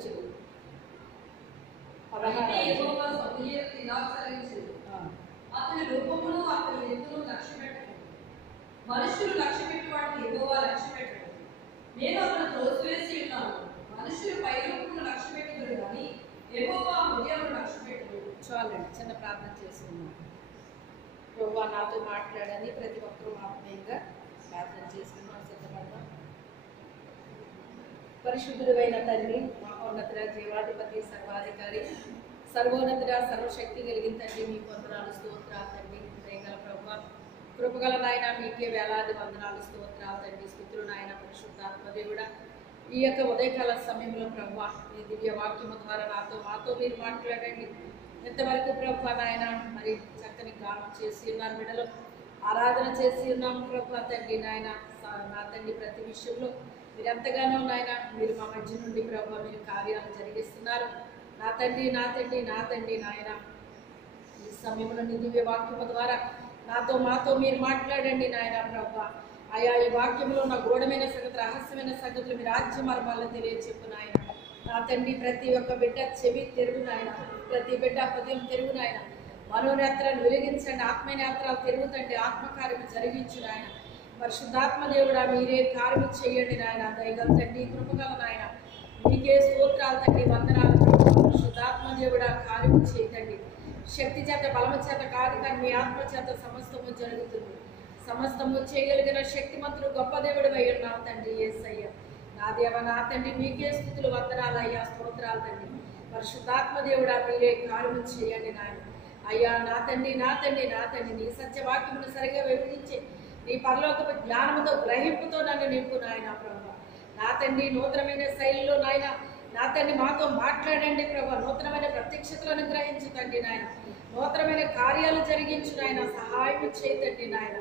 వచ్చును. అతని రూపమును అతని ఎత్తును లక్ష్య పెట్టకు. మనుషులు లక్ష్య పెట్టువాడు యెహోవా లక్ష్య పెట్టడు. నేను అతను త్రోసివేసి ఉన్నాను. మనుషులు పైరూపమును లక్ష్య పెట్టుదురు కానీ యెహోవా హృదయమును లక్ష్య పెట్టడు. చాలండి, చిన్న ప్రార్థన చేసుకున్నాం. యెహోవా నాతో మాట్లాడని ప్రతి ఒక్కరూ ఆత్మీయంగా ప్రార్థన చేసుకున్నాం. సిద్ధపడదాం. పరిశుద్ధుడైన తండ్రి, మహోన్నతుడ, జీవాధిపతి, సర్వాధికారి, సర్వోన్నతుడ, సర్వశక్తి కలిగిన తండ్రి, మీ వందనాలు స్తోత్రాలు తండ్రి. దయగల ప్రభువా, కృపగల నాయన, మీకే వేలాది వందనాలు స్తోత్రాలు తండ్రి. స్తుతులు నాయన, పరిశుద్ధాత్మ దేవుడా, ఈ యొక్క ఉదయకాల సమయంలో ప్రభువా, మీ దివ్య వాక్యము ద్వారా మాతో మీరు మాట్లాడండి. ఎంతవరకు ప్రభువా నాయన మరి చక్కని గానం చేసి ఉన్నారు, బిడ్డలు ఆరాధన చేసి ఉన్నాము ప్రభువా తండ్రి నాయన. నా తండ్రి ప్రతి విషయంలో మీరు ఎంతగానో నాయన మీరు మా మధ్య నుండి ప్రభువా మీరు కార్యాలు జరిగిస్తున్నారు. నా తండ్రి నాయన, ఈ సమయంలో నీ దివ్య వాక్యము ద్వారా మాతో మీరు మాట్లాడండి నాయన ప్రభువా. అయా ఈ వాక్యంలో ఉన్న గూఢమైన సంగతి, రహస్యమైన సంగతులు మీ రాజ్య మర్మాలను తెలియచెప్పు నాయన. నా తండ్రి ప్రతి ఒక్క బిడ్డ చెవి తెరుగు నాయన, ప్రతి బిడ్డ హృదయం తెరుగు నాయన. మనోనేత్రాలు వెలిగించండి, ఆత్మనేత్రాలు తెరుగుతండి, ఆత్మకార్యము జరిగించు నాయన. పరిశుద్ధాత్మ దేవుడా మీరే కార్యము చేయండి నాయన. దయగల తండ్రి, కృపగల నాయన, మీకే స్తోత్రాలు తండ్రి, వందనాలు. పరిశుద్ధాత్మ దేవుడా కార్యము చేయకండి. శక్తి చేత బలము చేత కాదు కానీ మీ ఆత్మ చేత సమస్తము జరుగుతుంది. సమస్తము చేయగలిగిన శక్తిమంతుడు గొప్ప దేవుడు అయి ఉన్నావు తండ్రి యేసయ్య. నా దేవ నా తండ్రి మీకే స్థుతులు, వందనాలు అయ్యా, స్తోత్రాలు తండ్రి. పరిశుద్ధాత్మ దేవుడా మీరే కార్యము చేయండి నాయన. అయ్యా నా తండ్రి నీ సత్యవాక్యమును సరిగా వివరించి నీ పరలోకపు జ్ఞానముతో గ్రహింపుతో నన్ను నింపు నాయన ప్రభు. నా తండ్రి నూతనమైన శైలిలో నాయన నా తండ్రి మాతో మాట్లాడండి ప్రభు. నూతనమైన ప్రత్యక్షతలను గ్రహించు తండ్రి నాయన. నూతనమైన కార్యాలు జరిగించు నాయన. సహాయం చేయతండి నాయన.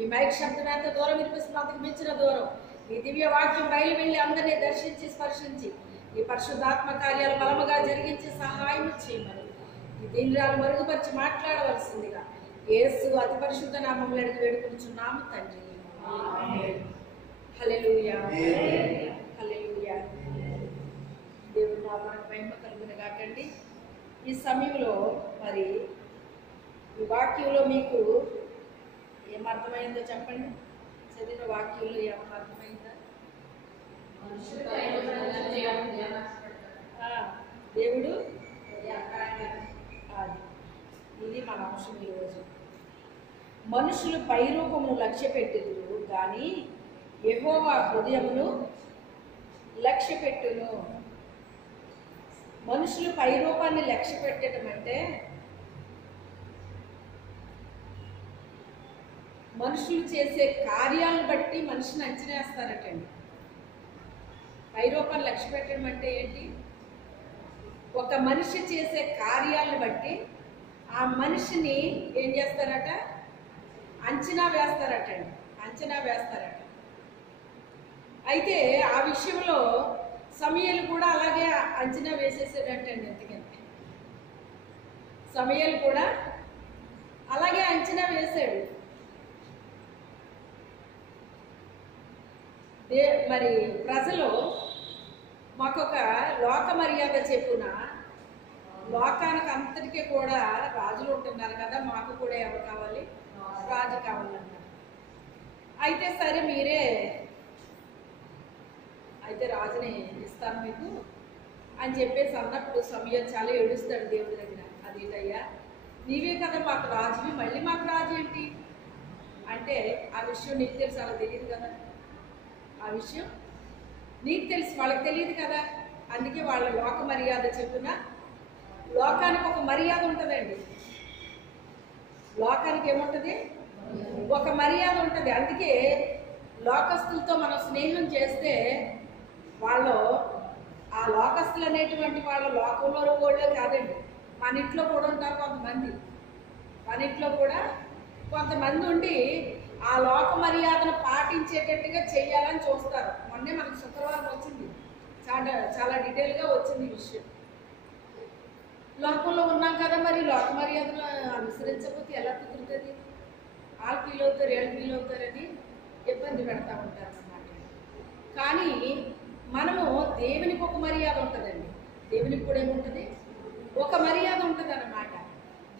ఈ మైక్ శబ్దం ఎంత దూరం వినిపిస్తుంది అంతకు మించిన దూరం ఈ దివ్య వాక్యం బయలు వెళ్ళి అందరినీ దర్శించి స్పర్శించి ఈ పరిశుద్ధాత్మ కార్యాలు బలముగా జరిగించి సహాయం చేయమని ఈ దీనిరాలు మరుగుపరిచి మాట్లాడవలసిందిగా యేసు అతి పరిశుద్ధ నామములో అడిగి వేడుకొనుచున్నాము తండ్రి. హల్లెలూయా, హల్లెలూయా. దేవుని నామమునకు మహిమ కలుగును గాకండి. ఈ సమయంలో మరి ఈ వాక్యంలో మీకు ఏమర్థమైందో చెప్పండి. చదివిన వాక్యంలో ఏమన్నా అర్థమైందా? దేవుడు అది ఇది మన అంశం ఈరోజు. మనుషులు పైరూపమును లక్ష్య పెట్టుదురు కానీ యెహోవా హృదయమును లక్ష్య పెట్టును. మనుషులు పైరూపాన్ని లక్ష్య పెట్టడం అంటే మనుషులు చేసే కార్యాలను బట్టి మనిషిని అంచనా వేస్తారటండి. పైరూపాన్ని లక్ష్య పెట్టడం అంటే ఏంటి? ఒక మనిషి చేసే కార్యాలను బట్టి ఆ మనిషిని ఏం చేస్తారట? అంచనా వేస్తారటండి. అంచనా వేస్తారట. అయితే ఆ విషయంలో సమూయేలు కూడా అలాగే అంచనా వేసేసాడంటండి. ఎందుకంటే సమూయేలు కూడా అలాగే అంచనా వేశాడు. మరి ప్రజలు మాకొక లోక మర్యాద చెప్పున లోకానికి అంతటికీ కూడా రాజులు ఉంటున్నారు కదా, మాకు కూడా ఎవరు కావాలి? రాజు కావాలన్నారు. అయితే సరే మీరే అయితే రాజుని ఇస్తాను మీకు అని చెప్పేసి అన్నప్పుడు సమయం చాలా ఏడుస్తాడు దేవుడి దగ్గర. అదేంటయ్యా నీవే కదా మాకు రాజువి, మళ్ళీ మాకు రాజు ఏంటి అంటే ఆ విషయం నీకు తెలుసు, వాళ్ళకి తెలియదు కదా. ఆ విషయం నీకు తెలుసు, వాళ్ళకి తెలియదు కదా. అందుకే వాళ్ళ లోక మర్యాద చెప్పున లోకానికి ఒక మర్యాద ఉంటుందండి. లోకానికి ఏముంటుంది? ఒక మర్యాద ఉంటుంది. అందుకే లోకస్తులతో మనం స్నేహం చేస్తే వాళ్ళు ఆ లోకస్తులు అనేటువంటి వాళ్ళ లోకంలో వాళ్ళే కాదండి, మన ఇంట్లో కూడా ఉంటారు కొంతమంది. మన ఇంట్లో కూడా కొంతమంది ఉండి ఆ లోక మర్యాదను పాటించేటట్టుగా చేయాలని చూస్తారు. మొన్నే మనకు శుక్రవారం వచ్చింది, చాలా డీటెయిల్గా వచ్చింది ఈ విషయం. లోకంలో ఉన్నాం కదా, మరి లోక మర్యాదను అనుసరించకపోతే ఎలా కుదురుతుంది? వాళ్ళు ఫీల్ అవుతారు, వీళ్ళు ఫీల్ అవుతారని ఇబ్బంది పెడతా ఉంటారు అన్నమాట. కానీ మనము దేవునికి ఒక మర్యాద ఉంటుందండి. దేవునికి కూడా ఏముంటుంది? ఒక మర్యాద ఉంటుంది అన్నమాట.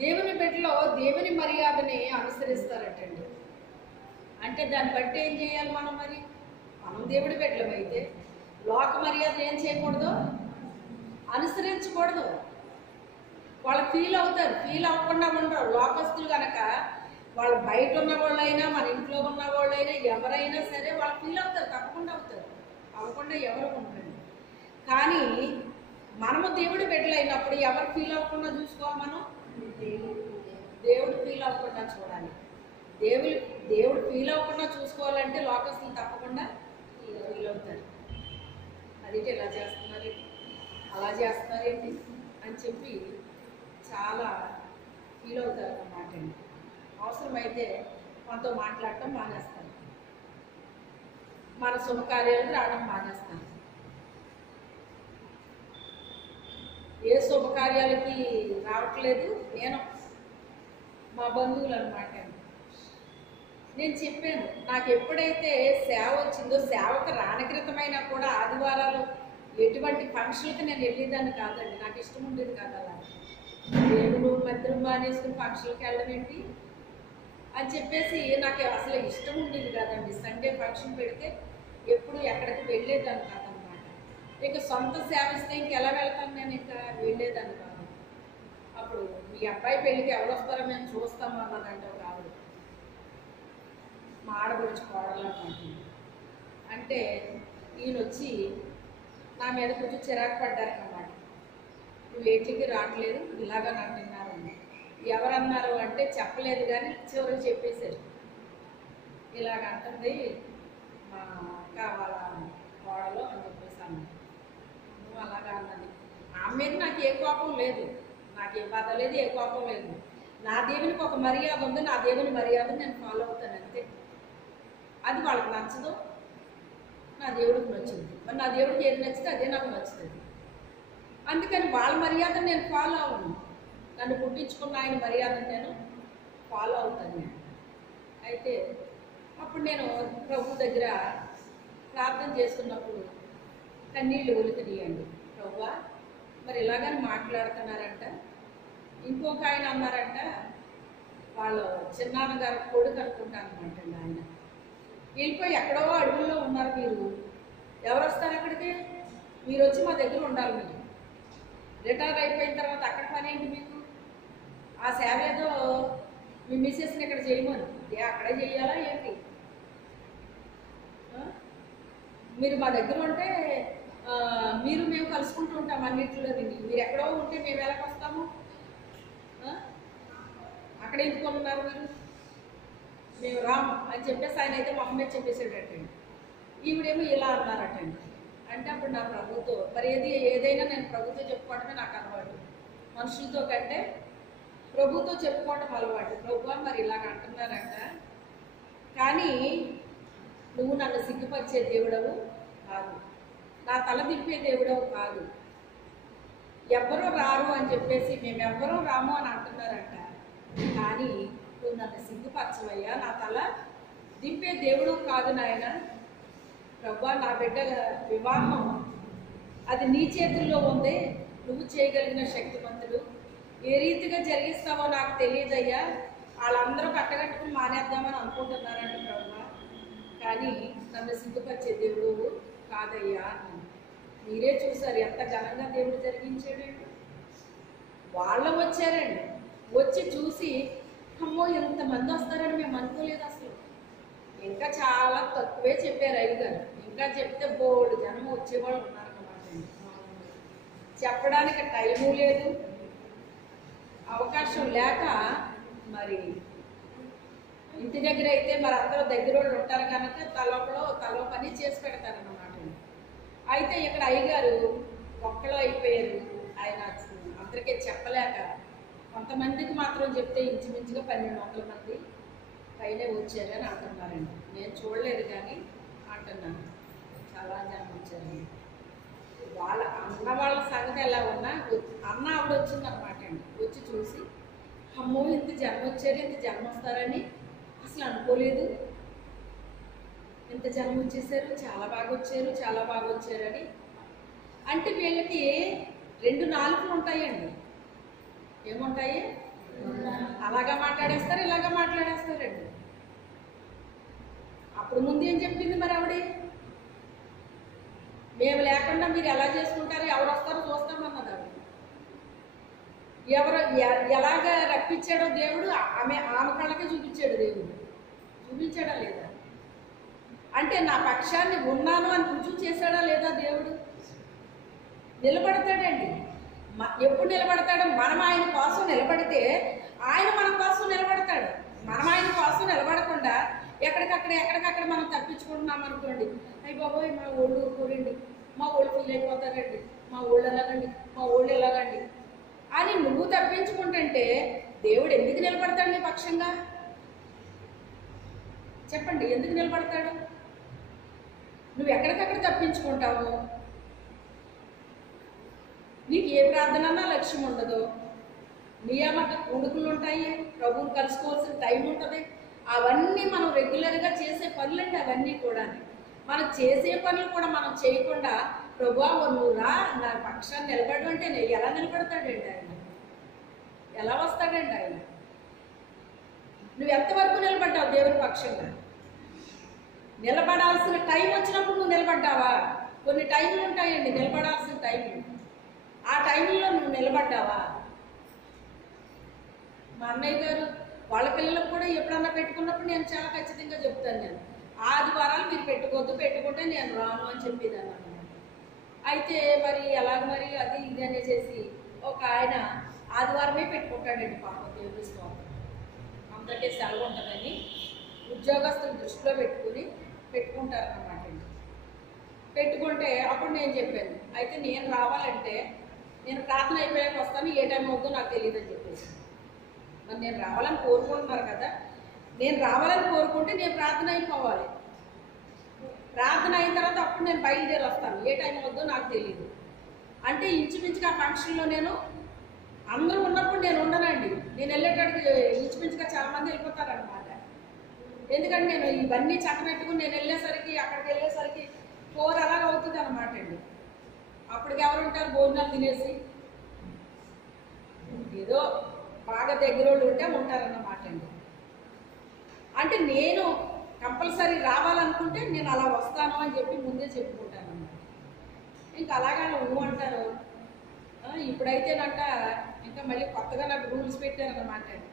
దేవుని బిడ్డలో దేవుని మర్యాదని అనుసరిస్తారటండి. అంటే దాన్ని బట్టి ఏం చేయాలి మనం? మరి మనం దేవుడి బిడ్డలం అయితే లోక మర్యాద ఏం చేయకూడదు, అనుసరించకూడదు. వాళ్ళు ఫీల్ అవుతారు, ఫీల్ అవ్వకుండా ఉండరు. లోకస్తులు కనుక వాళ్ళు బయట ఉన్న వాళ్ళైనా మన ఇంట్లో ఉన్న వాళ్ళైనా ఎవరైనా సరే వాళ్ళు ఫీల్ అవుతారు, తప్పకుండా అవుతారు. అవ్వకుండా ఎవరు ఉంటారు. కానీ మనము దేవుడి బిడ్డలు అయినప్పుడు ఎవరు ఫీల్ అవ్వకుండా చూసుకోవాలి? మనం దేవుడు ఫీల్ అవ్వకుండా చూడాలి. దేవుడు ఫీల్ అవ్వకుండా చూసుకోవాలంటే లోకస్తులు తప్పకుండా ఫీల్ అవుతారు. అదేంటి ఇలా చేస్తున్నారేంటి, అలా చేస్తున్నారేంటి అని చెప్పి చాలా ఫీల్ అవుతారు అన్నమాట అండి. అవసరమైతే మనతో మాట్లాడటం మానేస్తారు, మన శుభకార్యాలకు రావడం మానేస్తారు. ఏ శుభకార్యాలకి రావట్లేదు నేను, మా బంధువులు అనమాట. నేను చెప్పాను, నాకు ఎప్పుడైతే సేవ వచ్చిందో, సేవకు రాని క్రితమైనా కూడా ఆదివారాలు ఎటువంటి ఫంక్షన్కి నేను వెళ్ళేదాన్ని కాదండి. నాకు ఇష్టం ఉండేది కాదు అలా. దేవుడు మందిరం మానేసుకుని ఫంక్షన్కి వెళ్ళడం ఏంటి అని చెప్పేసి నాకు అసలు ఇష్టం ఉండేది కాదండి. సండే ఫంక్షన్ పెడితే ఎప్పుడు ఎక్కడికి వెళ్ళేదాన్ని కాదనమాట. ఇక సొంత సేవ ఇస్తే ఇంకెలా వెళ్తాను నేను? ఇంకా వెళ్ళేదాన్ని కాదు. అప్పుడు మీ అబ్బాయి పెళ్ళికి ఎవరు వస్తారో మేము చూస్తాము అన్నదంటే ఒక ఆవిడ, మా ఆడబడుచు కోడలు అన్నమాట. అంటే ఈయన వచ్చి నా మీద కొంచెం చిరాకు పడ్డారన్నమాట. నువ్వు వేటికి రావట్లేదు ఇలాగా అంటున్నారు. ఎవరన్నారు అంటే చెప్పలేదు, కానీ చివరికి చెప్పేశారు. ఇలాగ అంటుంది మా అక్క వాళ్ళ కోడలు అని చెప్పేసి అన్నది. నువ్వు అలాగా అన్నది. ఆమె మీద నాకు ఏ కోపం లేదు, నాకేం బాధ లేదు, ఏ కోపం లేదు. నా దేవునికి ఒక మర్యాద ఉంది, నా దేవుని మర్యాదను నేను ఫాలో అవుతాను అంతే. అది వాళ్ళకి నచ్చదు, నా దేవుడికి నచ్చింది. మరి నా దేవుడికి ఏది నచ్చితే అదే నాకు నచ్చుతుంది. అందుకని వాళ్ళ మర్యాదను నేను ఫాలో అవ్వను. నన్ను పుట్టించుకున్న ఆయన మర్యాదను నేను ఫాలో అవుతాను నేను. అయితే అప్పుడు నేను ప్రభు దగ్గర ప్రార్థన చేస్తున్నప్పుడు కన్నీళ్ళు ఒలుతున్నాయండి. ప్రభువా, మరి ఇలాగని మాట్లాడుతున్నారంట. ఇంకొక ఆయన అన్నారంట, వాళ్ళు చిన్నాన్నగారు కొడుకు అనుకుంటాను అనమాట అండి. ఆయన వెళ్ళిపోయి ఎక్కడో అడవుల్లో ఉన్నారు, మీరు ఎవరు వస్తారు అక్కడికి? మీరు వచ్చి మా దగ్గర ఉండాలి. మీరు రిటైర్ అయిపోయిన తర్వాత అక్కడ పని ఏంటి మీకు? ఆ సేవ ఏదో మీ మిస్సెస్ని ఇక్కడ చేయమని, అక్కడే చెయ్యాలా ఏంటి? మీరు మా దగ్గర ఉంటే మీరు మేము కలుసుకుంటూ ఉంటాం అన్నింటిలో. మీరు ఎక్కడో ఉంటే మేము ఎలాగ వస్తాము? అక్కడ ఎందుకు ఉన్నారు మీరు? మేము రాము అని చెప్పేసి ఆయన అయితే మొహం మీద చెప్పేసాడటండి. ఈవిడేమో ఇలా అన్నారటండి. అంటే అప్పుడు నా ప్రభుతో, మరి ఏదైనా నేను ప్రభుతో చెప్పుకోవడమే నాకు అలవాటు. మనుషులతో కంటే ప్రభుతో చెప్పుకోవడం అలవాటు. ప్రభు మరి ఇలాగ అంటున్నారంట, కానీ నువ్వు నన్ను సిగ్గుపరిచే దేవుడవు కాదు, నా తల దింపే దేవుడవు కాదు. ఎవ్వరూ రారు అని చెప్పేసి మేమెవ్వరూ రాము అని అంటున్నారంట, కానీ నువ్వు నన్ను సిగ్గుపరచవయ్యా, నా తల దింపే దేవుడు కాదు నాయన. ప్రభా, నా బిడ్డ వివాహం అది నీ చేతుల్లో ఉంది, నువ్వు చేయగలిగిన శక్తిమంతుడు. ఏ రీతిగా జరిగిస్తావో నాకు తెలియదయ్యా. వాళ్ళందరూ కట్టగట్టుకుని మానేద్దామని అనుకుంటున్నారంట ప్రభా, కానీ నన్ను సిగ్గుపరిచే దేవుడు కాదయ్యా. మీరే చూసారు ఎంత ఘనంగా దేవుడు జరిగించాడండి. వాళ్ళు వచ్చారండి, వచ్చి చూసి అమ్మో ఎంతమంది వస్తారని మేము అనుకోలేదు అసలు. ఇంకా చాలా తక్కువే చెప్పారు అయ్యగారు. ఇంకా చెప్తే బోల్డ్ జనం వచ్చేవాళ్ళు ఉన్నారన్నమాట. చెప్పడానికి టైము లేదు, అవకాశం లేక మరి ఇంటి దగ్గర అయితే మరి అందరూ దగ్గర వాళ్ళు ఉంటారు కనుక తలో పని చేసి పెడతారన్నమాట. అయితే ఇక్కడ అయ్యగారు ఒక్కలో అయిపోయారు. ఆయన అందరికీ చెప్పలేక కొంతమందికి మాత్రం చెప్తే ఇంచుమించుగా 1200 మంది పైనే వచ్చారని అంటున్నారండి. నేను చూడలేదు కానీ అంటున్నాను, చాలా జనం వచ్చారండి. వాళ్ళ సంగతి ఎలా ఉన్నా అన్న ఆవిడ వచ్చిందనమాట అండి. వచ్చి చూసి అమ్మో ఇంత జనం వచ్చారు, ఇంత జనం వస్తారని అసలు అనుకోలేదు, ఇంత జనం వచ్చేసారు, చాలా బాగా వచ్చారు, చాలా బాగా వచ్చారని. అంటే వీళ్ళకి 2 నాలుకలు ఉంటాయండి. ఏముంటాయి? అలాగా మాట్లాడేస్తారు, ఇలాగా మాట్లాడేస్తారండి. అప్పుడు ముందు ఏం చెప్పింది మరి ఆవిడ? మేము లేకుండా మీరు ఎలా చేసుకుంటారు, ఎవరు వస్తారో చూస్తామన్నది ఆవిడ. ఎలాగ రప్పించాడో దేవుడు ఆమె కళ్ళకే చూపించాడు. దేవుడు చూపించాడా లేదా? అంటే నా పక్షాన్ని ఉన్నాను అని రుజువు చేశాడా లేదా? దేవుడు నిలబడతాడండి. ఎప్పుడు నిలబడతాడు? మనం ఆయన కోసం నిలబడితే ఆయన మన కోసం నిలబడతాడు. మనం ఆయన కోసం నిలబడకుండా ఎక్కడికక్కడ మనం తప్పించుకుంటున్నాం అనుకోండి, అయ్యి బాబోయ్ మా ఊళ్ళు ఊరుకోరండి, మా ఊళ్ళు ఫీల్ అయిపోతారండి, మా ఊళ్ళు ఎలాగండి, మా ఊళ్ళు ఎలాగండి అని నువ్వు తప్పించుకుంటుంటే దేవుడు ఎందుకు నిలబడతాడు నీ పక్షంగా? చెప్పండి, ఎందుకు నిలబడతాడు? నువ్వు ఎక్కడికక్కడ తప్పించుకుంటావు, నీకు ఏ ప్రార్థన లక్ష్యం ఉండదు, నియామక ఉడుకులు ఉంటాయి, ప్రభువుని కలుసుకోవాల్సిన టైం ఉంటుంది. అవన్నీ మనం రెగ్యులర్గా చేసే పనులండి. అవన్నీ కూడా మనం చేసే పనులు కూడా మనం చేయకుండా ప్రభువా నువ్వు రా నా పక్షాన్ని నిలబడు అంటే ఎలా నిలబడతాడండి ఆయన? ఎలా వస్తాడండి ఆయన? నువ్వు ఎంతవరకు నిలబడ్డావు దేవుని పక్షంగా? నిలబడాల్సిన టైం వచ్చినప్పుడు నువ్వు నిలబడ్డావా? కొన్ని టైంలు ఉంటాయండి నిలబడాల్సిన టైంలు. ఆ టైంలో నువ్వు నిలబడ్డావా? మా అన్నయ్య గారు వాళ్ళ పిల్లలకు కూడా ఎప్పుడన్నా పెట్టుకున్నప్పుడు నేను చాలా ఖచ్చితంగా చెప్తాను. నేను ఆదివారాలు మీరు పెట్టుకోవద్దు, పెట్టుకుంటే నేను రాను అని చెప్పేదాన్ని అన్నమాట. అయితే మరి ఎలాగ మరి అది ఇది అనేసి ఒక ఆయన ఆదివారమే పెట్టుకుంటాడండి. పాపం దేవుడి స్తోత్రం, అందరికీ సెలవు ఉంటుందని ఉద్యోగస్తులు దృష్టిలో పెట్టుకుంటారన్నమాట అండి. పెట్టుకుంటే అప్పుడు నేను చెప్పాను, అయితే నేను రావాలంటే నేను ప్రార్థన అయిపోయాక వస్తాను, ఏ టైం అవుతుందో నాకు తెలియదు అని చెప్పేసి. మరి నేను రావాలని కోరుకుంటున్నారు కదా, నేను రావాలని కోరుకుంటే నేను ప్రార్థన అయిపోవాలి. ప్రార్థన అయిన తర్వాత అప్పుడు నేను బయలుదేరి వస్తాను, ఏ టైం అవుతుందో నాకు తెలియదు. అంటే ఇంచుమించుగా ఆ ఫంక్షన్లో నేను అందరూ ఉన్నప్పుడు నేను ఉండనండి. నేను వెళ్ళేటప్పుడు ఇంచుమించుగా చాలామంది వెళ్ళిపోతారనమాట. ఎందుకంటే నేను ఇవన్నీ చక్కబెట్టుకుని నేను వెళ్ళేసరికి అక్కడికి వెళ్ళేసరికి 4 అలాగ అవుతుంది అనమాట అండి. అప్పటికి ఎవరు ఉంటారు? భోజనాలు తినేసి ఏదో బాగా దగ్గర వాళ్ళు ఉంటే ఉంటారన్నమాట అండి. అంటే నేను కంపల్సరీ రావాలనుకుంటే నేను అలా వస్తాను అని చెప్పి ముందే చెప్పుకుంటాను అన్నమాట. ఇంకా అలాగా నువ్వు అంటారు. ఇప్పుడైతేనంట ఇంకా మళ్ళీ కొత్తగా నాకు రూల్స్ పెట్టారన్నమాట అండి.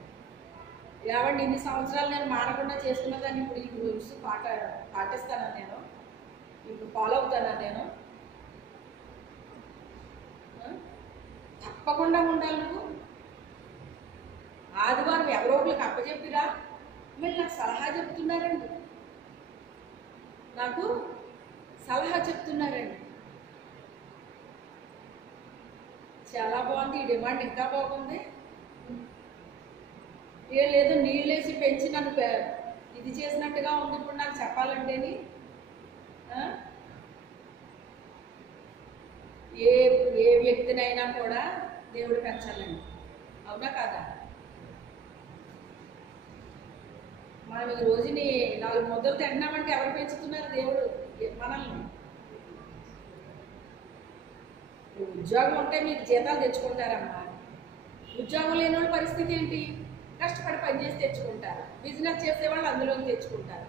ఏమండి ఇన్ని సంవత్సరాలు నేను మానకుండా చేసుకున్నదాన్ని ఇప్పుడు ఈ రూల్స్ పాటిస్తాను నేను, ఇప్పుడు ఫాలో అవుతానా నేను? తప్పకుండా ఉండాలి నువ్వు. ఆదివారం ఎవరో ఒకరికి అప్పచెప్పిరా, మళ్ళీ నాకు సలహా చెప్తున్నారండి, నాకు సలహా చెప్తున్నారండి. చాలా బాగుంది, ఈ డిమాండ్ ఇంకా బాగుంది. లేదు నీళ్ళేసి పెంచి నన్ను ఇది చేసినట్టుగా ఉంది ఇప్పుడు నాకు చెప్పాలంటేని. ఏ వ్యక్తినైనా కూడా దేవుడు పెంచాలండి, అవునా కాదా? మనం ఈ రోజుని 4 ముద్దలు తింటున్నామంటే ఎవరు పెంచుతున్నారు? దేవుడు మనల్ని. ఉద్యోగం ఉంటే మీరు జీతాలు తెచ్చుకుంటారమ్మా. ఉద్యోగం లేని వాళ్ళ పరిస్థితి ఏంటి? కష్టపడి పనిచేసి తెచ్చుకుంటారు. బిజినెస్ చేసేవాళ్ళు అందులో తెచ్చుకుంటారు.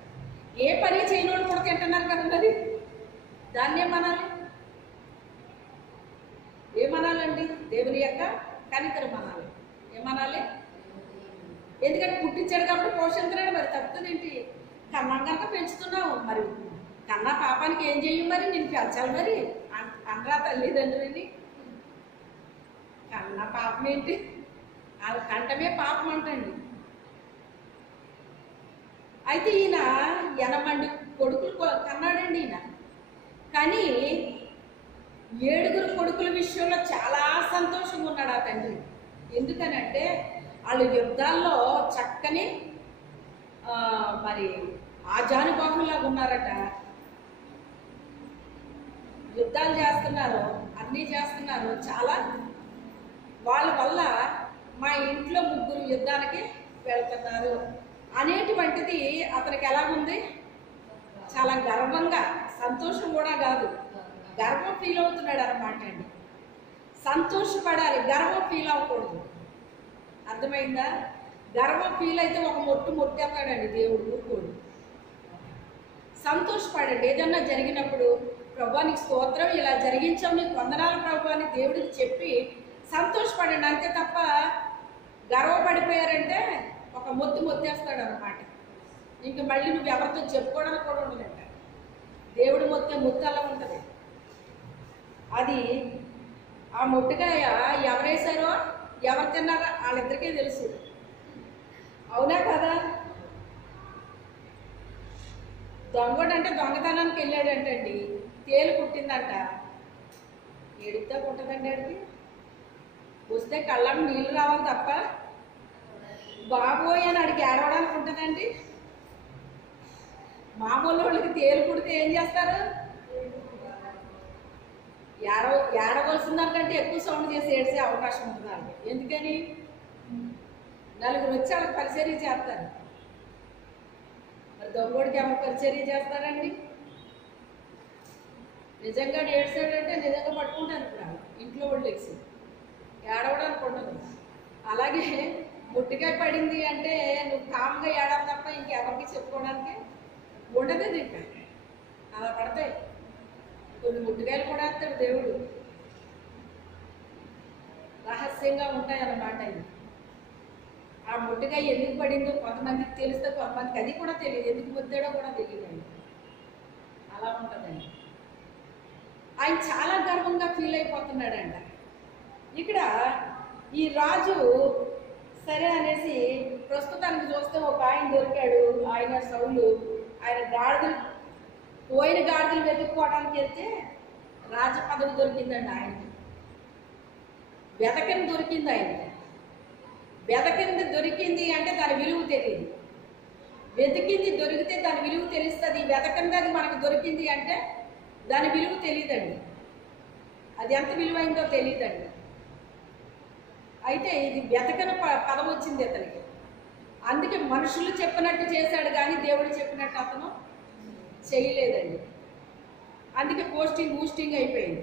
ఏ పని చేయని వాళ్ళు కూడా తింటున్నారు కదండి. దాన్ని ఏమనాలండి? దేవుని యొక్క కనికరం అనాలి. ఏమనాలి? ఎందుకంటే పుట్టించాడు కాబట్టి పోషించలేడు. మరి తప్పుతుందేంటి? కన్నా కనుక పెంచుతున్నావు, మరి కన్నా పాపానికి ఏం చెయ్యి? మరి నేను పెంచాలి మరి అనరా తల్లిదండ్రులని? కన్నా పాపం ఏంటి? అది కంటమే పాపం అంటండి. అయితే ఈయన 80 మంది కొడుకులు కన్నాడండి ఈయన. కానీ 7 కొడుకుల విషయంలో చాలా సంతోషంగా ఉన్నాడు ఆ తండ్రి. ఎందుకనంటే వాళ్ళు యుద్ధాల్లో చక్కని మరి ఆజానుబాహులాగా ఉన్నారట. యుద్ధాలు చేస్తున్నారు, అన్నీ చేస్తున్నారు. చాలా వాళ్ళ వల్ల మా ఇంట్లో 3 యుద్ధానికి వెళ్తున్నారు అనేటువంటిది అతనికి ఎలాగుంది? చాలా గర్వంగా, సంతోషం కూడా కాదు, గర్వం ఫీల్ అవుతున్నాడు అనమాట అండి. సంతోషపడాలి, గర్వం ఫీల్ అవ్వకూడదు. అర్థమైందా? గర్వం ఫీల్ అయితే ఒక మొట్టేస్తాడండి దేవుడు, ఊరుకోడు. సంతోషపడండి. ఏదన్నా జరిగినప్పుడు ప్రభా నీకు స్తోత్రం, ఇలా జరిగించావు, నీకు వందనాలు ప్రభా అని దేవుడికి చెప్పి సంతోషపడండి. అంతే తప్ప గర్వపడిపోయారంటే ఒక మొత్తేస్తాడు అనమాట. ఇంక మళ్ళీ నువ్వు ఎవరితో చెప్పుకోవడానికి కూడా ఉండదంట. దేవుడు ముత్తు అలా ఉంటుంది. అది ఆ మొట్టుకాయ ఎవరేసారో ఎవరు తిన్నారో వాళ్ళిద్దరికీ తెలుసు. అవునా కదా? దొంగడు అంటే దొంగతనానికి వెళ్ళాడంటండి, తేలు కుట్టిందంట. ఏడితే కుట్టదండి ఆడికి. వస్తే కళ్ళకు నీళ్ళు రావాలి తప్ప బాబోయ్ అని అడిగి ఏడవడానికి ఉంటుందండి. మామూలు వాళ్ళకి తేలు కుడితే ఏం చేస్తారు? ఏడవలసిన దానికంటే ఎక్కువ సౌండ్ చేసి ఏడ్చే అవకాశం ఉంటుంది వాళ్ళకి. ఎందుకని? నలుగురు వచ్చి వాళ్ళకి పరిచర్య చేస్తారు. మరి దొంగోడికి ఎవరు పరిచర్య చేస్తారండి? నిజంగా ఏడ్చాడంటే నిజంగా పట్టుకుంటాను ఇప్పుడు ఇంట్లో వాళ్ళు ఎక్సి ఏడవడానికి ఉండదు. అలాగే ముట్టికాయ పడింది అంటే నువ్వు కామ్గా ఏడాలి తప్ప ఇంకెవరికి చెప్పుకోవడానికి ఉండదు. ఇంకా అలా పడతాయి. కొన్ని ముట్టికాయలు కూడా వేస్తాడు దేవుడు, రహస్యంగా ఉంటాయి అన్నమాట. ఇది ఆ ముట్టికాయ ఎందుకు పడిందో కొంతమందికి తెలిస్తే, కొంతమందికి అది కూడా తెలియదు, ఎందుకు ముద్దాడో కూడా తెలియదండి. అలా ఉంటుందండి. ఆయన చాలా గర్వంగా ఫీల్ అయిపోతున్నాడంట. ఇక్కడ ఈ రాజు సరే అనేసి ప్రస్తుతానికి చూస్తే ఒక ఆయన దొరికాడు. ఆయన సౌలు. ఆయన పోయిన గాడిదలు వెతుక్కోవడానికి వెళ్తే రాజ పదవి దొరికిందండి ఆయనకి. వెతకని దొరికింది ఆయనకి. వెతకింది దొరికింది అంటే దాని విలువ తెలియదు. వెతికింది దొరికితే దాని విలువ తెలుస్తుంది. వెతకంది అది మనకు దొరికింది అంటే దాని విలువ తెలియదండి. అది ఎంత విలువైందో తెలియదండి. అయితే ఇది వెతకని పదం వచ్చింది అతనికి. అందుకే మనుషులు చెప్పినట్టు చేశాడు కానీ దేవుడు చెప్పినట్టు అతను చేయలేదండి. అందుకే ఊస్టింగ్ అయిపోయింది.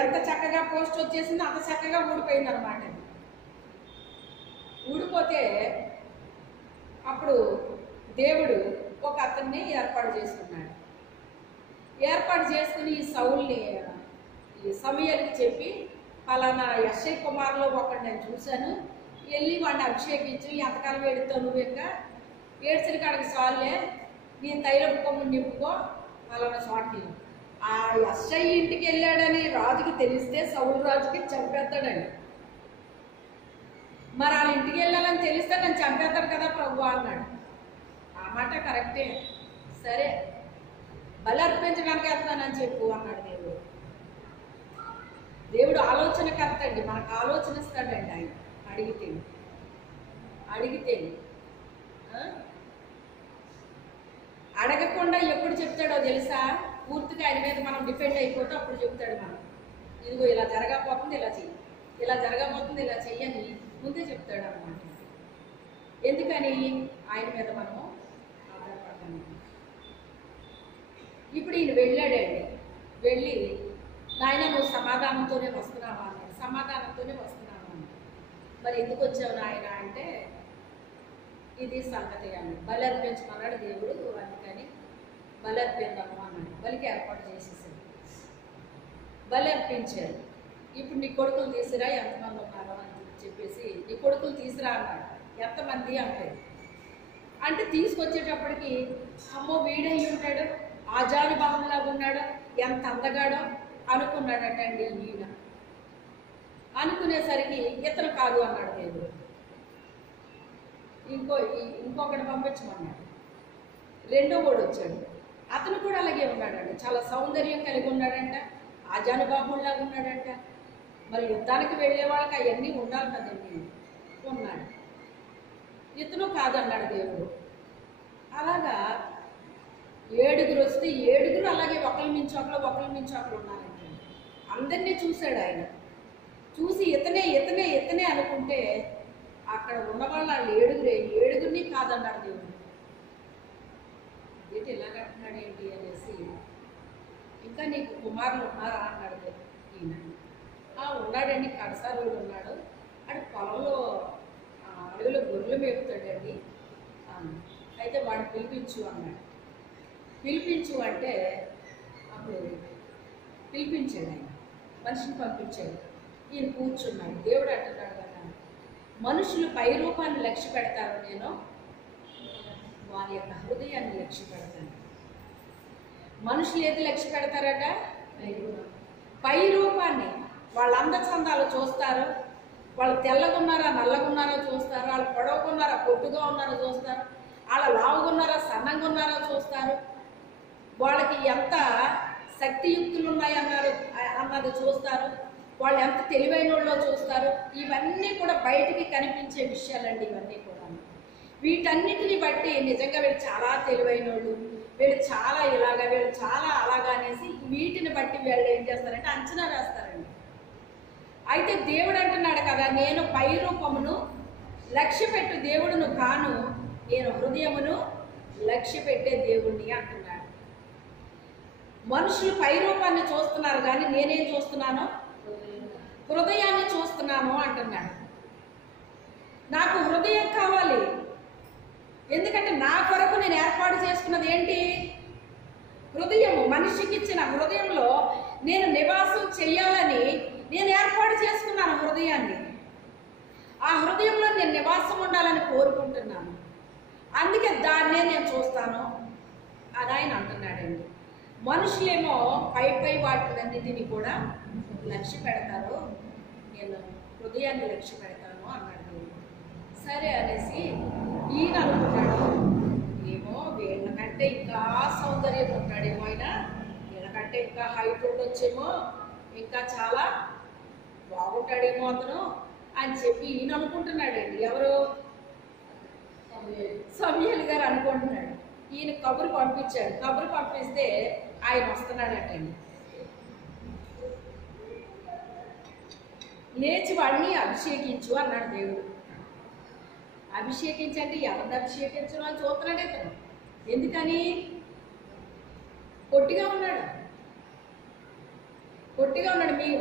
ఎంత చక్కగా పోస్ట్ వచ్చేసిందో అంత చక్కగా ఊడిపోయింది అనమాట. ఊడిపోతే అప్పుడు దేవుడు ఒక అతన్ని ఏర్పాటు చేసుకున్నాడు. ఏర్పాటు చేసుకుని ఈ సౌల్ని ఈ సమూయేలుకి చెప్పి, పలానా యెష్షయి కుమారులో ఒకటి నేను చూశాను, వెళ్ళి వాడిని అభిషేకించు, ఎంతకాలం ఏడుతావు నువ్వు, ఇంకా ఏడ్చిన కాడికి చాలులే, నీ తైలపు కొమ్ముని నింపుకో, పలానా చోటకి. ఆ యెష్షయి ఇంటికి వెళ్ళాడని రాజుకి తెలిస్తే సౌలు రాజుకి చంపేస్తాడండి. మరి వాళ్ళ ఇంటికి వెళ్ళాలని తెలిస్తే నన్ను చంపేస్తాడు కదా ప్రభు అన్నాడు. ఆ మాట కరెక్టే. సరే బలి అర్పించడానికి వెళ్తానని చెప్పు అన్నాడు దేవుడు. దేవుడు ఆలోచనకర్త అండి, మనకు ఆలోచన ఇస్తాడండి ఆయన అడిగితే. అడగకుండా ఎప్పుడు చెప్తాడో తెలుసా? పూర్తిగా ఆయన మీద మనం డిపెండ్ అయిపోతే అప్పుడు చెప్తాడు. మనం ఇదిగో ఇలా జరగబోతుంది, ఇలా చెయ్యి, ఇలా జరగబోతుంది, ఇలా చెయ్యని ముందే చెప్తాడు అన్నమాట. ఎందుకని? ఆయన మీద మనము ఆధారపడతాము. ఇప్పుడు ఈయన వెళ్ళాడండి. వెళ్ళి నాయన నువ్వు సమాధానంతోనే వస్తున్నావా అన్నాడు. సమాధానంతోనే వస్తున్నాను అన్నాడు. మరి ఎందుకు వచ్చావు నాయన అంటే ఇది సంగతి అన్నాడు. బలి అర్పించమన్నాడు దేవుడు. అందుకని బలి అర్పిద్దాము అన్నాడు. బలికి ఏర్పాటు చేసేసాడు. బలి అర్పించారు. ఇప్పుడు నీ కొడుకులు తీసిరా, ఎంతమంది ఉన్నారో అని చెప్పేసి నీ కొడుకులు తీసిరా అన్నాడు. ఎంతమంది అంటాడు. అంటే తీసుకొచ్చేటప్పటికి అమ్మో వీడై ఉంటాడు, ఆజానుభావంలాగా ఉన్నాడు, ఎంత అందగాడో అనుకున్నాడటండి ఈయన. అనుకునేసరికి ఇతను కాదు అన్నాడు దేవుడు. ఇంకొకటి పంపించమన్నాడు. రెండో వాడు వచ్చాడు. అతను కూడా అలాగే ఉన్నాడండి. చాలా సౌందర్యం కలిగి ఉన్నాడంట, ఆజానుబాహుల్లాగా ఉన్నాడంట. మరి యుద్ధానికి వెళ్ళే వాళ్ళకి అవన్నీ ఉండాలి కదండి. ఉన్నాడు. ఇతను కాదన్నాడు దేవుడు. అలాగా 7 వస్తే 7 అలాగే ఒకరి మించి ఒకరు ఉన్నారంటే అందరినీ చూశాడు ఆయన. చూసి ఇతనే అనుకుంటే అక్కడ ఉన్న వాళ్ళు 7 కాదన్నాడు దేవుడు. ఏంటి ఇలా కట్టినాడు ఏంటి అనేసి, ఇంకా నీకు కుమారులు ఉన్నారా అన్నాడు ఈయన. ఉన్నాడండి, కడసారుడు ఉన్నాడు, అటు పొలంలో అడవిలో గొర్రెలు మేపుతాడండి. అయితే వాడిని పిలిపించు అన్నాడు. పిలిపించు అంటే అప్పుడు పిలిపించాడు ఆయన, మనిషిని పంపించాడు. ఈయన కూర్చున్నాడు. దేవుడు అంటున్నాడు కదా, మనుషులు పై రూపాన్ని లక్ష్య పెడతారు, నేను వారి యొక్క హృదయాన్ని లక్ష్య పెడతాను. మనుషులు ఏది లక్ష్య పెడతారట? పై రూపాన్ని. వాళ్ళ అందచందాలు చూస్తారు, వాళ్ళు తెల్లగున్నారా నల్లగున్నారో చూస్తారు, వాళ్ళు పొడవుకున్నారా పొట్టుగా ఉన్నారో చూస్తారు, వాళ్ళ లావుగున్నారా సన్నంగా ఉన్నారో చూస్తారు, వాళ్ళకి ఎంత శక్తియుక్తులు ఉన్నాయన్నారు అన్నది చూస్తారు, వాళ్ళు ఎంత తెలివైన వాళ్ళో చూస్తారు. ఇవన్నీ కూడా బయటికి కనిపించే విషయాలండి. ఇవన్నీ కూడా వీటన్నిటిని బట్టి నిజంగా వీళ్ళు చాలా తెలివైన వాళ్ళు, వీళ్ళు చాలా ఇలాగా, వీళ్ళు చాలా అలాగా అనేసి వీటిని బట్టి వీళ్ళు ఏం చేస్తారంటే అంచనా వేస్తారండి. అయితే దేవుడు అంటున్నాడు కదా, నేను పై రూపమును లక్ష్య పెట్టు దేవుడును కాను, నేను హృదయమును లక్ష్య పెట్టే దేవుణ్ణి అంటున్నాడు. మనుషులు పై రూపాన్ని చూస్తున్నారు కానీ నేనేం చూస్తున్నాను? హృదయాన్ని చూస్తున్నాను అంటున్నాడు. నాకు హృదయం కావాలి. ఎందుకంటే నా కొరకు నేను ఏర్పాటు చేసుకున్నది ఏంటి? హృదయము. మనిషికి ఇచ్చిన హృదయంలో నేను నివాసం చెయ్యాలని నేను ఏర్పాటు చేసుకున్నాను హృదయాన్ని. ఆ హృదయంలో నేను నివాసం ఉండాలని కోరుకుంటున్నాను. అందుకే దాన్నే నేను చూస్తాను అని ఆయన అంటున్నాడండి. మనుషులేమో పై వాటిలన్నిటినీ కూడా లక్ష్య పెడతారు, నేను హృదయాన్ని లక్ష్య పెడతాను అన్నాడు. సరే అనేసి ఈయన అనుకున్నాడు, ఏమో వీళ్ళకంటే ఇంకా సౌందర్యం ఉంటాడేమో, ఆయన వీళ్ళకంటే ఇంకా హైట్ ఉండొచ్చేమో, ఇంకా చాలా బాగుంటాడేమో అతను అని చెప్పి ఈయన అనుకుంటున్నాడండి. ఎవరు? సమూయేలు గారు అనుకుంటున్నాడు. ఈయన కబురు పంపించాడు. కబురు పంపిస్తే ఆయన వస్తున్నాడటండి. లేచి వాడిని అభిషేకించు అన్నాడు దేవుడు. అభిషేకించండి, ఎవరిని అభిషేకించడం అని చూస్తున్నాడు ఇతను. ఎందుకని? పొట్టిగా ఉన్నాడు.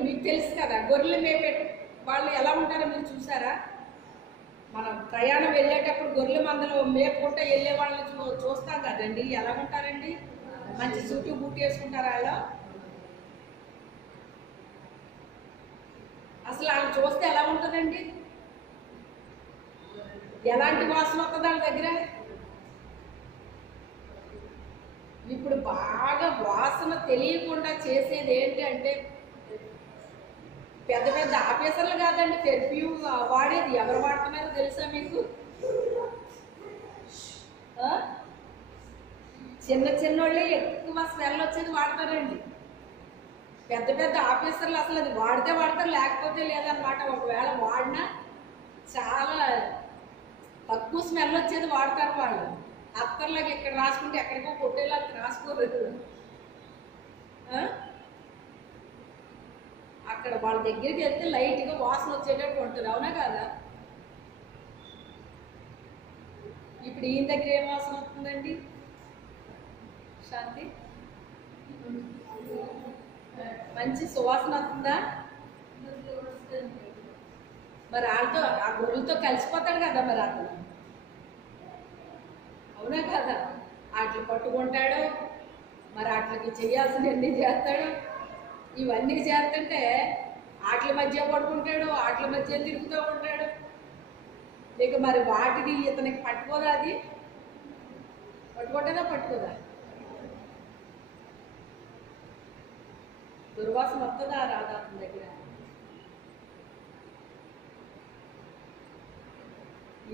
మీకు తెలుసు కదా, గొర్రెలు మేపెట్టు వాళ్ళు ఎలా ఉంటారో మీరు చూసారా? మనం ప్రయాణం వెళ్ళేటప్పుడు గొర్రెల మందలో మేపుకుంటే వెళ్ళే వాళ్ళని చూస్తాం కదండి, ఎలా ఉంటారండి? మంచి చుట్టూ బూట్ వేసుకుంటారు వాళ్ళు. అసలు వాళ్ళు చూస్తే ఎలా ఉంటుందండి? ఎలాంటి వాసన వస్తుంది వాళ్ళ దగ్గర? ఇప్పుడు బాగా వాసన తెలియకుండా చేసేది ఏంటి అంటే, పెద్ద పెద్ద ఆఫీసర్లు కాదండి పెర్ఫ్యూమ్ వాడేది. ఎవరు వాడుతున్నారో తెలుసా మీకు? చిన్నోళ్ళే ఎక్కువ స్మెల్ వచ్చేది వాడతారండి. పెద్ద పెద్ద ఆఫీసర్లు అసలు అది వాడితే వాడతారు, లేకపోతే లేదన్నమాట. ఒకవేళ వాడినా చాలా తక్కువ స్మెల్ వచ్చేది వాడతారు వాళ్ళు. అత్తర్లాగా ఇక్కడ రాసుకుంటే ఎక్కడికో కొట్టేలాగా రాసుకోలేదు. అక్కడ వాళ్ళ దగ్గరికి వెళ్తే లైట్గా వాసన వచ్చేటట్టు ఉంటుంది, అవునా కాదా? ఇప్పుడు ఈయన దగ్గర ఏం వాసన వస్తుందండి? శాంతి, మంచి సువాసన వస్తుందా? మరి వాళ్ళతో ఆ గొర్రెలతో కలిసిపోతాడు కదా మరి అతను, అవునా కదా? వాటిని పట్టుకుంటాడు, మరి వాటికి చేయాల్సినవన్నీ చేస్తాడు. ఇవన్నీ చేస్తుంటే వాటి మధ్య పడుకుంటాడు, వాటి మధ్య తిరుగుతూ ఉంటాడు. ఇక మరి వాటిది ఇతనికి పట్టుకోదా? అది పట్టుకుంటుందా? పట్టుకోదా? దుర్వాసన వస్తుందా రాదా అతని దగ్గర?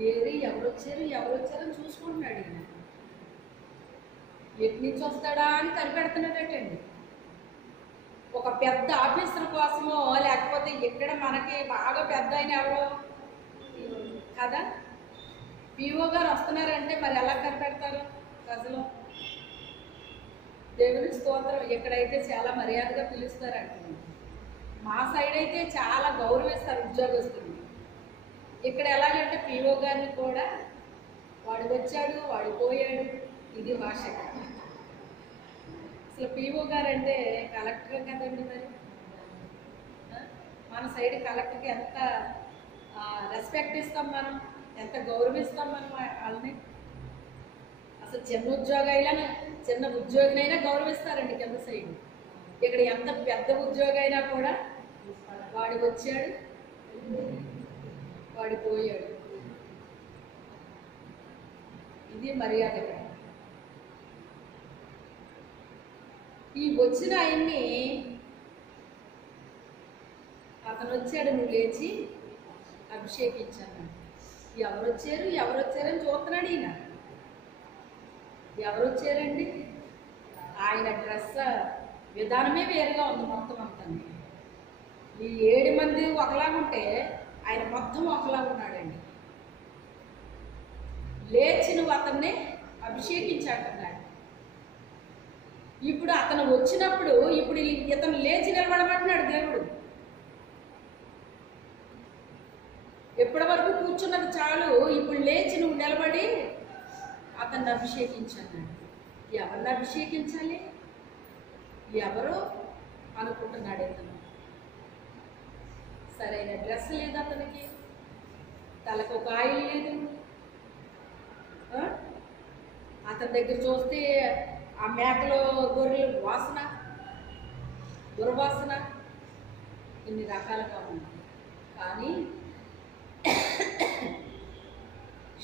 ఏది ఎవరొచ్చారని చూసుకుంటున్నాడు ఈయన. ఎటు నుంచి వస్తాడా అని కనిపెడుతున్నాడటండి. ఒక పెద్ద ఆఫీసర్ కోసమో, లేకపోతే ఇక్కడ మనకి బాగా పెద్ద ఆయన ఎవరో కదా, పిఓ గారు వస్తున్నారంటే మరి ఎలా కనిపెడతారు ప్రజలు? దేవుని స్తోత్రం. ఎక్కడైతే చాలా మర్యాదగా పిలుస్తారంట. మా సైడ్ అయితే చాలా గౌరవిస్తారు ఉద్యోగస్తులు. ఇక్కడ ఎలాగంటే పిఓ గారిని కూడా వాడు వచ్చాడు, వాడు పోయాడు, ఇది భాష. అసలు పిఓ గారు అంటే కలెక్టర్ కదండి. మరి మన సైడ్ కలెక్టర్కి ఎంత రెస్పెక్ట్ ఇస్తాం మనం, ఎంత గౌరవిస్తాం మనం వాళ్ళని. అసలు చిన్న ఉద్యోగినైనా గౌరవిస్తారండి కింద సైడ్. ఇక్కడ ఎంత పెద్ద ఉద్యోగి అయినా కూడా వాడు వచ్చాడు, వాడు పోయాడు, ఇది మర్యాద. ఇక్కడ ఈ వచ్చిన ఆయన్ని అతను వచ్చాడు, నువ్వు లేచి అభిషేకించాను. ఎవరు వచ్చారని చూస్తున్నాడు ఈయన. ఎవరు వచ్చారండి? ఆయన డ్రెస్ విధానమే వేరుగా ఉంది మొత్తం అంతా. ఈ 7 మంది ఒకలాగా ఉంటే ఆయన మొత్తం ఒకలాగా ఉన్నాడండి. లేచి నువ్వు అతన్ని అభిషేకించాడున్నాడు. ఇప్పుడు అతను వచ్చినప్పుడు ఇప్పుడు ఇతను లేచి నిలబడమంటున్నాడు దేవుడు. ఎప్పటి వరకు కూర్చున్నది చాలు, ఇప్పుడు లేచి నువ్వు నిలబడి అతన్ని అభిషేకించన్నాడు. ఎవరిని అభిషేకించాలి? ఎవరు అనుకుంటున్నాడు ఇతను. సరైన డ్రెస్ లేదు అతనికి, తలకు ఒక ఆయిల్ లేదు. అతని దగ్గర చూస్తే ఆ మేకలో గొర్రెలు వాసన, దుర్వాసన ఇన్ని రకాలుగా ఉంది. కానీ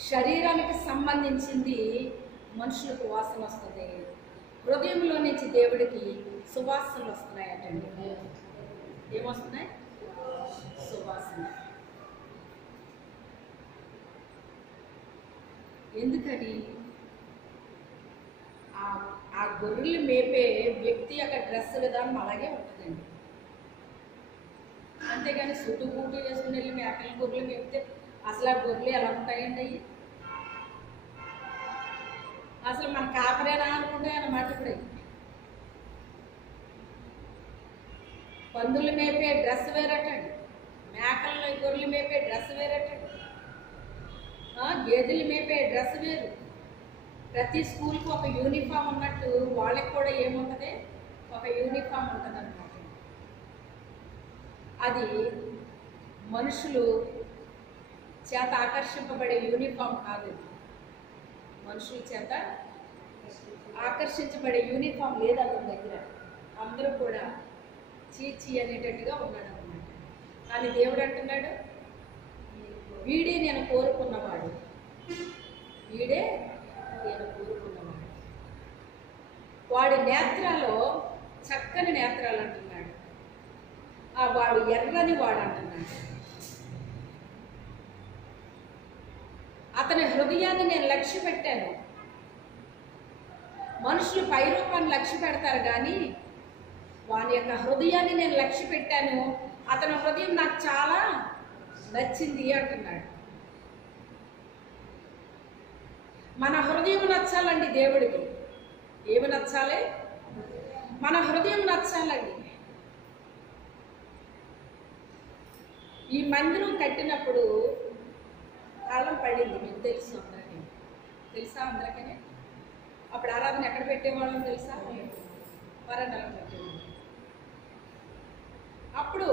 శరీరానికి సంబంధించింది మనుషులకు వాసన వస్తుంది, హృదయంలో నుంచి దేవుడికి సువాసనలు వస్తున్నాయటండి. ఏమొస్తున్నాయి? సువాసన. ఎందుకని? ఆ గొర్రెలు మేపే వ్యక్తి యొక్క డ్రెస్ విధానం అలాగే ఉంటుందండి. అంతేగాని సుట్టు బూటు వేసుకుని వెళ్ళి మేకలు గొర్రెలు మేపితే అసలు ఆ గొర్రెలు ఎలా ఉంటాయండి? అవి అసలు మన కాపరేనా అనుకుంటాయి అన్నమాట. ఇప్పుడు పందులు మేపే డ్రెస్ వేరటండి, మేకల్లో గొర్రెలు మేపే డ్రెస్ వేరటండి, గేదెలు మేపే డ్రెస్ వేరు. ప్రతి స్కూల్కి ఒక యూనిఫామ్ ఉన్నట్టు వాళ్ళకి కూడా ఏముంటుంది? ఒక యూనిఫామ్ ఉంటుంది అన్నమాట. అది మనుషులు చేత ఆకర్షింపబడే యూనిఫామ్ కాదు. మనుషుల చేత ఆకర్షించబడే యూనిఫామ్ లేదు అతని దగ్గర. అందరూ కూడా చీచి అనేటట్టుగా ఉన్నాడు అన్నమాట. కానీ దేవుడు అంటున్నాడు, వీడే నేను కోరుకున్నవాడు, వీడే నేను కోరుకున్నవాడు. వాడి నేత్రాల్లో చక్కని నేత్రాలు అంటున్నాడు. వాడు ఎర్రని వాడు అంటున్నాడు. అతని హృదయాన్ని నేను లక్ష్య పెట్టాను. మనుషులు పైరూపాన్ని లక్ష్య పెడతారు కానీ వాని యొక్క హృదయాన్ని నేను లక్ష్య పెట్టాను. అతని హృదయం నాకు చాలా నచ్చింది అంటున్నాడు. మన హృదయం నచ్చాలండి దేవుడికి. ఏమి నచ్చాలి? మన హృదయం నచ్చాలండి. ఈ మందిరం కట్టినప్పుడు కాలం పడింది, మీకు తెలుసు అందరికీ. తెలుసా అందరికీ? అప్పుడు ఆరాధన ఎక్కడ పెట్టేవాళ్ళం తెలుసా? వరండాలో పెట్టేవాళ్ళం. అప్పుడు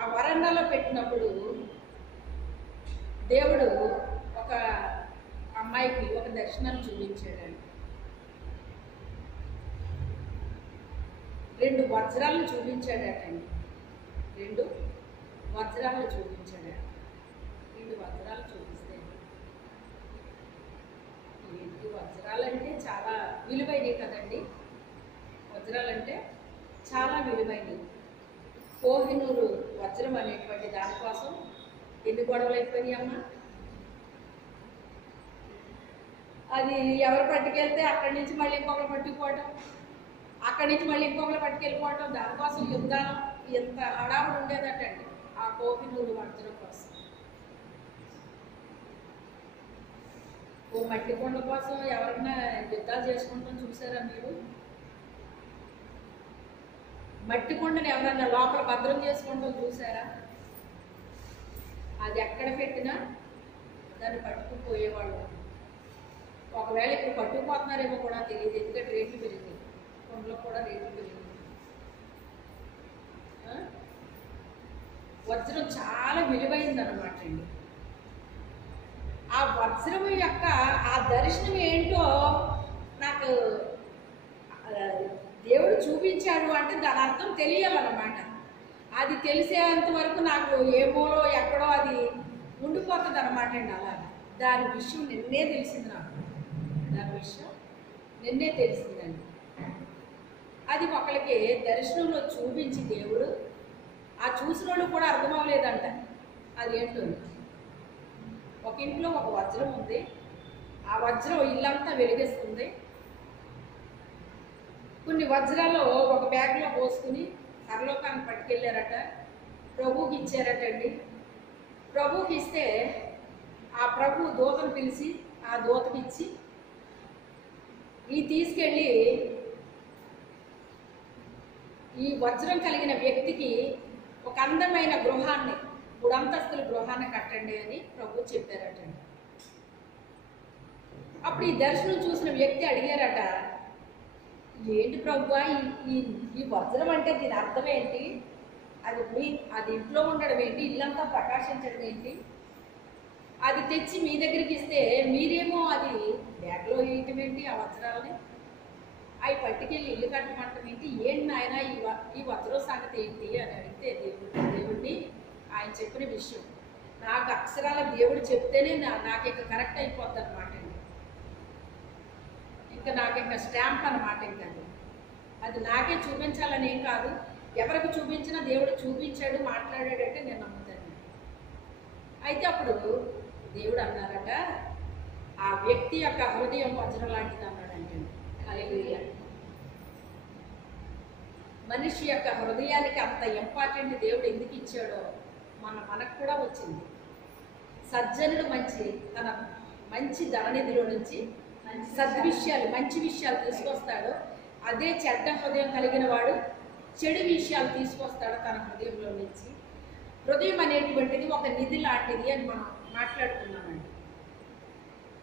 ఆ వరండాలో పెట్టినప్పుడు దేవుడు ఒక అమ్మాయికి ఒక దర్శనాన్ని చూపించాడండి. 2 వజ్రాలను చూపించాడటండి. 2 వజ్రాలను చూపించాడు. 2 వజ్రాలు చూపిస్తే ఏంటి? వజ్రాలంటే చాలా విలువైనవి కదండి. వజ్రాలంటే చాలా విలువైనవి. కోహినూరు వజ్రం అనేటువంటి దానికోసం ఎన్ని గొడవలు అయిపోయినాయి అమ్మా. అది ఎవరు పట్టుకెళ్తే అక్కడి నుంచి మళ్ళీ ఇంకొకరు పట్టుకుపోవటం, అక్కడి నుంచి మళ్ళీ ఇంకొకరు పట్టుకెళ్ళిపోవటం, దానికోసం యుద్ధాలు, ఎంత హడావుడు ఉండేదటండి ఆ కోహినూరు వజ్రం కోసం. ఓ మట్టి కొండ కోసం ఎవరైనా యుద్ధాలు చేసుకుంటాం చూసారా మీరు? మట్టి కొండని ఎవరన్నా లోపల భద్రం చేసుకుంటాం చూసారా? అది ఎక్కడ పెట్టినా దాన్ని పట్టుకుపోయేవాళ్ళు. ఒకవేళ ఇప్పుడు పట్టుకుపోతున్నారేమో కూడా తెలియదు, ఎందుకంటే రేట్లు పెరిగింది, కొండలో కూడా రేట్లు పెరిగింది. వజ్రం చాలా విలువైందనమాట అండి. ఆ వజ్రం యొక్క ఆ దర్శనం ఏంటో నాకు దేవుడు చూపించాడు అంటే దాని అర్థం తెలియాలన్నమాట. అది తెలిసేంత వరకు నాకు ఏమోలో ఎక్కడో అది ఉండిపోతుంది అనమాట అండి. అలాగా దాని విషయం నిన్నే తెలిసింది నాకు. దాని విషయం నిన్నే తెలిసిందండి. అది ఒకరికి దర్శనంలో చూపించి దేవుడు ఆ చూసిన వాళ్ళు కూడా అర్థం అవ్వలేదంట అదేంటో. ఒక ఇంట్లో ఒక వజ్రం ఉంది. ఆ వజ్రం ఇల్లంతా వెలిగిస్తుంది. కొన్ని వజ్రాలు ఒక బ్యాగ్లో పోసుకుని పరలోకానికి పట్టుకెళ్ళారట. ప్రభువుకి ఇచ్చారటండి. ప్రభువుకి ఇస్తే ఆ ప్రభు దూతను పిలిచి ఆ దూతకి ఇచ్చి ఈ తీసుకెళ్ళి ఈ వజ్రం కలిగిన వ్యక్తికి ఒక అందమైన గృహాన్ని 3 అంతస్తుల గృహాన్ని కట్టండి అని ప్రభు చెప్పారటండి. అప్పుడు ఈ దర్శనం చూసిన వ్యక్తి అడిగారట, ఏంటి ప్రభు ఈ వజ్రం అంటే దీని అర్థం ఏంటి? అది ఇంట్లో ఉండడం ఏంటి? ఇల్లంతా ప్రకాశించడం ఏంటి? అది తెచ్చి మీ దగ్గరికి ఇస్తే మీరేమో అది బ్యాగ్లో వేయటం ఏంటి? ఆ వజ్రాలని అవి పట్టుకెళ్ళి ఇల్లు కట్టమంటం ఏంటి? ఏంటి నాయన ఈ వజ్రం సంగతి ఏంటి అని అడిగితే దేవుడిని ఆయన చెప్పిన విషయం నాకు అక్షరాల దేవుడు చెప్తేనే నాకు ఇంకా కరెక్ట్ అయిపోద్ది అనమాట అండి. ఇంకా నాకు ఇంకా స్టాంప్ అనమాట. ఇంకా అది నాకే చూపించాలని ఏం కాదు, ఎవరికి చూపించినా దేవుడు చూపించాడు మాట్లాడాడంటే నేను నమ్ముతాను. అయితే అప్పుడు దేవుడు అన్నారట, ఆ వ్యక్తి యొక్క హృదయం వజ్రం లాంటిది అన్నాడంటే. హల్లెలూయా. మనిషి యొక్క హృదయానికి అంత ఇంపార్టెంట్ దేవుడు ఎందుకు ఇచ్చాడో మనకు కూడా వచ్చింది. సజ్జనుడు తన మంచి ధననిధిలో నుంచి సద్విషయాలు మంచి విషయాలు తీసుకొస్తాడు. అదే చెడ్డ హృదయం కలిగిన వాడు చెడు విషయాలు తీసుకొస్తాడు తన హృదయంలో నుంచి. హృదయం అనేటువంటిది ఒక నిధి లాంటిది అని మనం మాట్లాడుకున్నామండి.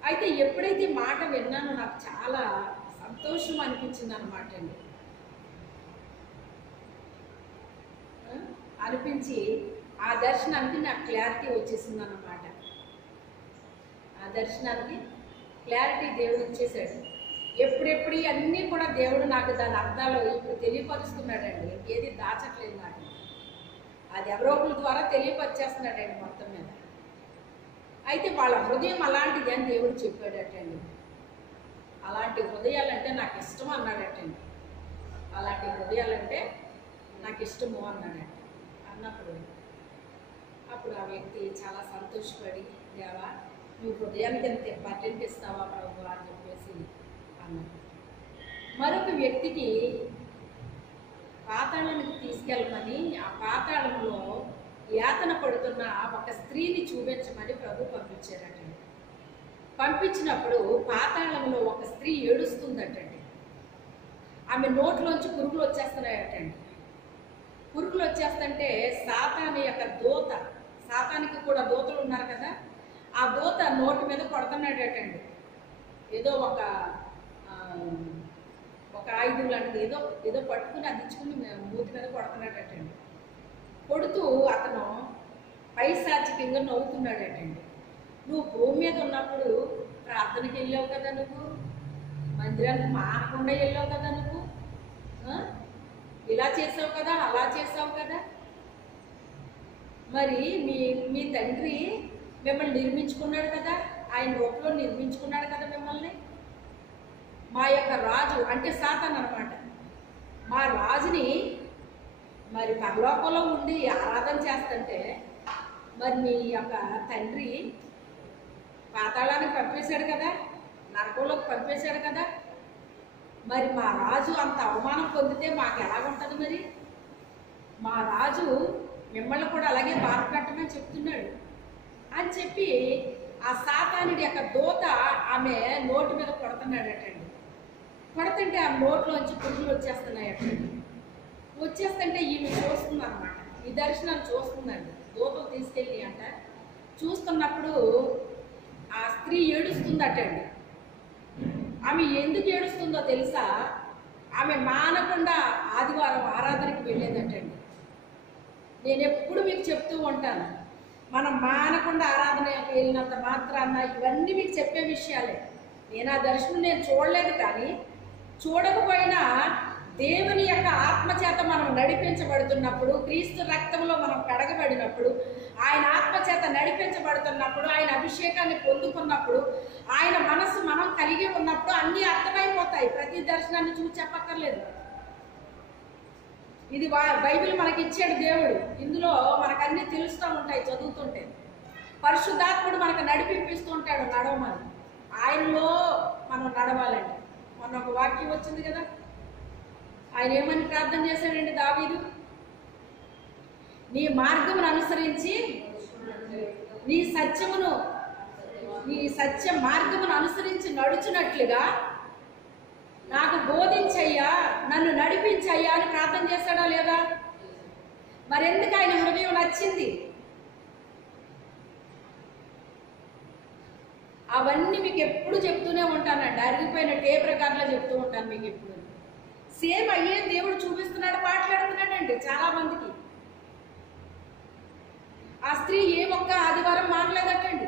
అయితే ఎప్పుడైతే మాట విన్నానో నాకు చాలా సంతోషం అనిపించింది అనమాట అండి. అనిపించి ఆ దర్శనానికి నాకు క్లారిటీ వచ్చేసింది అన్నమాట. ఆ దర్శనానికి క్లారిటీ దేవుడు ఇచ్చేసాడు. ఎప్పుడెప్పుడు అన్నీ కూడా దేవుడు నాకు దాని అర్థాలు ఇప్పుడు తెలియపరుస్తున్నాడండి. ఇంకేది దాచట్లేదు నాకు. అది ఎవరో ఒకరి ద్వారా తెలియపరిచేస్తున్నాడండి మొత్తం మీద. అయితే వాళ్ళ హృదయం అలాంటిది అని దేవుడు చెప్పాడటండి. అలాంటి హృదయాలంటే నాకు ఇష్టం అన్నాడటండి. అలాంటి హృదయాలంటే నాకు ఇష్టము అన్నాడట. అప్పుడు ఆ వ్యక్తి చాలా సంతోషపడి, దేవా నువ్వు హృదయానికి ఎంత ఇంపార్టెంట్ ఇస్తావా ప్రభు అని చెప్పేసి అన్నాడు. మరొక వ్యక్తికి పాతాళానికి తీసుకెళ్ళమని ఆ పాతాళంలో యాతన పడుతున్న ఒక స్త్రీని చూపించమని ప్రభు పంపించారటండి. పంపించినప్పుడు పాతాళంలో ఒక స్త్రీ ఏడుస్తుందటండి. ఆమె నోట్లోంచి పురుగులు వచ్చేస్తున్నాయటండి. పురుగులు వచ్చేస్తుంటే సాతాను యొక్క దూత, సాతానికి కూడా దూతలు ఉన్నారు కదా, ఆ దూత నోటి మీద కొడుతున్నాడటండి. ఏదో ఒక ఆయుధం లాంటిది ఏదో పట్టుకుని అందించుకుని మూతి మీద కొడుతున్నాడటండి. కొడుతూ అతను పైశాచికంగా నవ్వుతున్నాడటండి. నువ్వు భూమి మీద ఉన్నప్పుడు ప్రార్థనకి వెళ్ళావు కదా, నువ్వు మందిరానికి మానకుండా వెళ్ళావు కదా, నువ్వు ఇలా చేసావు కదా, అలా చేసావు కదా, మరి మీ తండ్రి మిమ్మల్ని నిర్మించుకున్నాడు కదా, ఆయన రూపంలో నిర్మించుకున్నాడు కదా మిమ్మల్ని. మా యొక్క రాజు అంటే సాతాను అన్నమాట. మా రాజుని మరి పరలోకంలో ఉండి ఆరాధన చేస్తుంటే మరి మీ యొక్క తండ్రి పాతాళానికి పంపేశాడు కదా, నరకంలోకి పంపేశాడు కదా, మరి మా రాజు అంత అవమానం పొందితే మాకు ఎలాగుంటుంది? మరి మా రాజు మిమ్మల్ని కూడా అలాగే బాధ పెట్టమని చెప్తున్నాడు అని చెప్పి ఆ సాతానుడి యొక్క దూత ఆమె నోటి మీద కొడుతున్నాడటండి. కొడుతుంటే ఆ నోట్లోంచి పురుగులు వచ్చేస్తున్నాయటండి. వచ్చేస్తుంటే ఈమె చూస్తుంది అన్నమాట. ఈ దర్శనాన్ని చూస్తుందండి. దూతలు తీసుకెళ్ళి అంట చూస్తున్నప్పుడు ఆ స్త్రీ ఏడుస్తుందటండి. ఆమె ఎందుకు ఏడుస్తుందో తెలుసా? ఆమె మానకుండా ఆదివారం ఆరాధనకి వెళ్ళేదటండి. నేను ఎప్పుడు మీకు చెప్తూ ఉంటాను, మనం మానకుండా ఆరాధన వెళ్ళినంత మాత్రాన ఇవన్నీ మీకు చెప్పే విషయాలే. నేను ఆ దర్శనం నేను చూడలేదు, కానీ చూడకపోయినా దేవుని యొక్క ఆత్మచేత మనం నడిపించబడుతున్నప్పుడు, క్రీస్తు రక్తంలో మనం కడగబడినప్పుడు, ఆయన ఆత్మచేత నడిపించబడుతున్నప్పుడు, ఆయన అభిషేకాన్ని పొందుకున్నప్పుడు, ఆయన మనసు మనం కలిగి ఉన్నప్పుడు అన్నీ అర్థమైపోతాయి. ప్రతి దర్శనాన్ని చూసి చెప్పక్కర్లేదు. ఇది బైబిల్ మనకి ఇచ్చాడు దేవుడు. ఇందులో మనకు అన్నీ తెలుస్తూ ఉంటాయి చదువుతుంటే. పరిశుద్ధాత్ముడు మనకు నడిపిస్తూ ఉంటాడు నడవమని. ఆయనలో మనం నడవాలండి. మొన్న ఒక వాక్యం వచ్చింది కదా, ఆయన ఏమని ప్రార్థన చేశాడండి దావీదు? నీ మార్గమును అనుసరించి నీ సత్య మార్గమును అనుసరించి నడుచున్నట్లుగా నాకు బోధించయ్యా, నన్ను నడిపించయ్యా అని ప్రార్థన చేశాడా లేదా? మరెందుకు ఆయన హృదయం నచ్చింది? అవన్నీ మీకు ఎప్పుడు చెప్తూనే ఉంటానండి. అరిగిపోయిన టేప్ రికార్డులో చెప్తూ ఉంటాను మీకు ఎప్పుడు. సేమ్ అయ్యే దేవుడు చూపిస్తున్నాడు, మాట్లాడుతున్నాడండి చాలా మందికి. ఆ స్త్రీ ఏ ఒక్క ఆదివారం మానలేదటండి.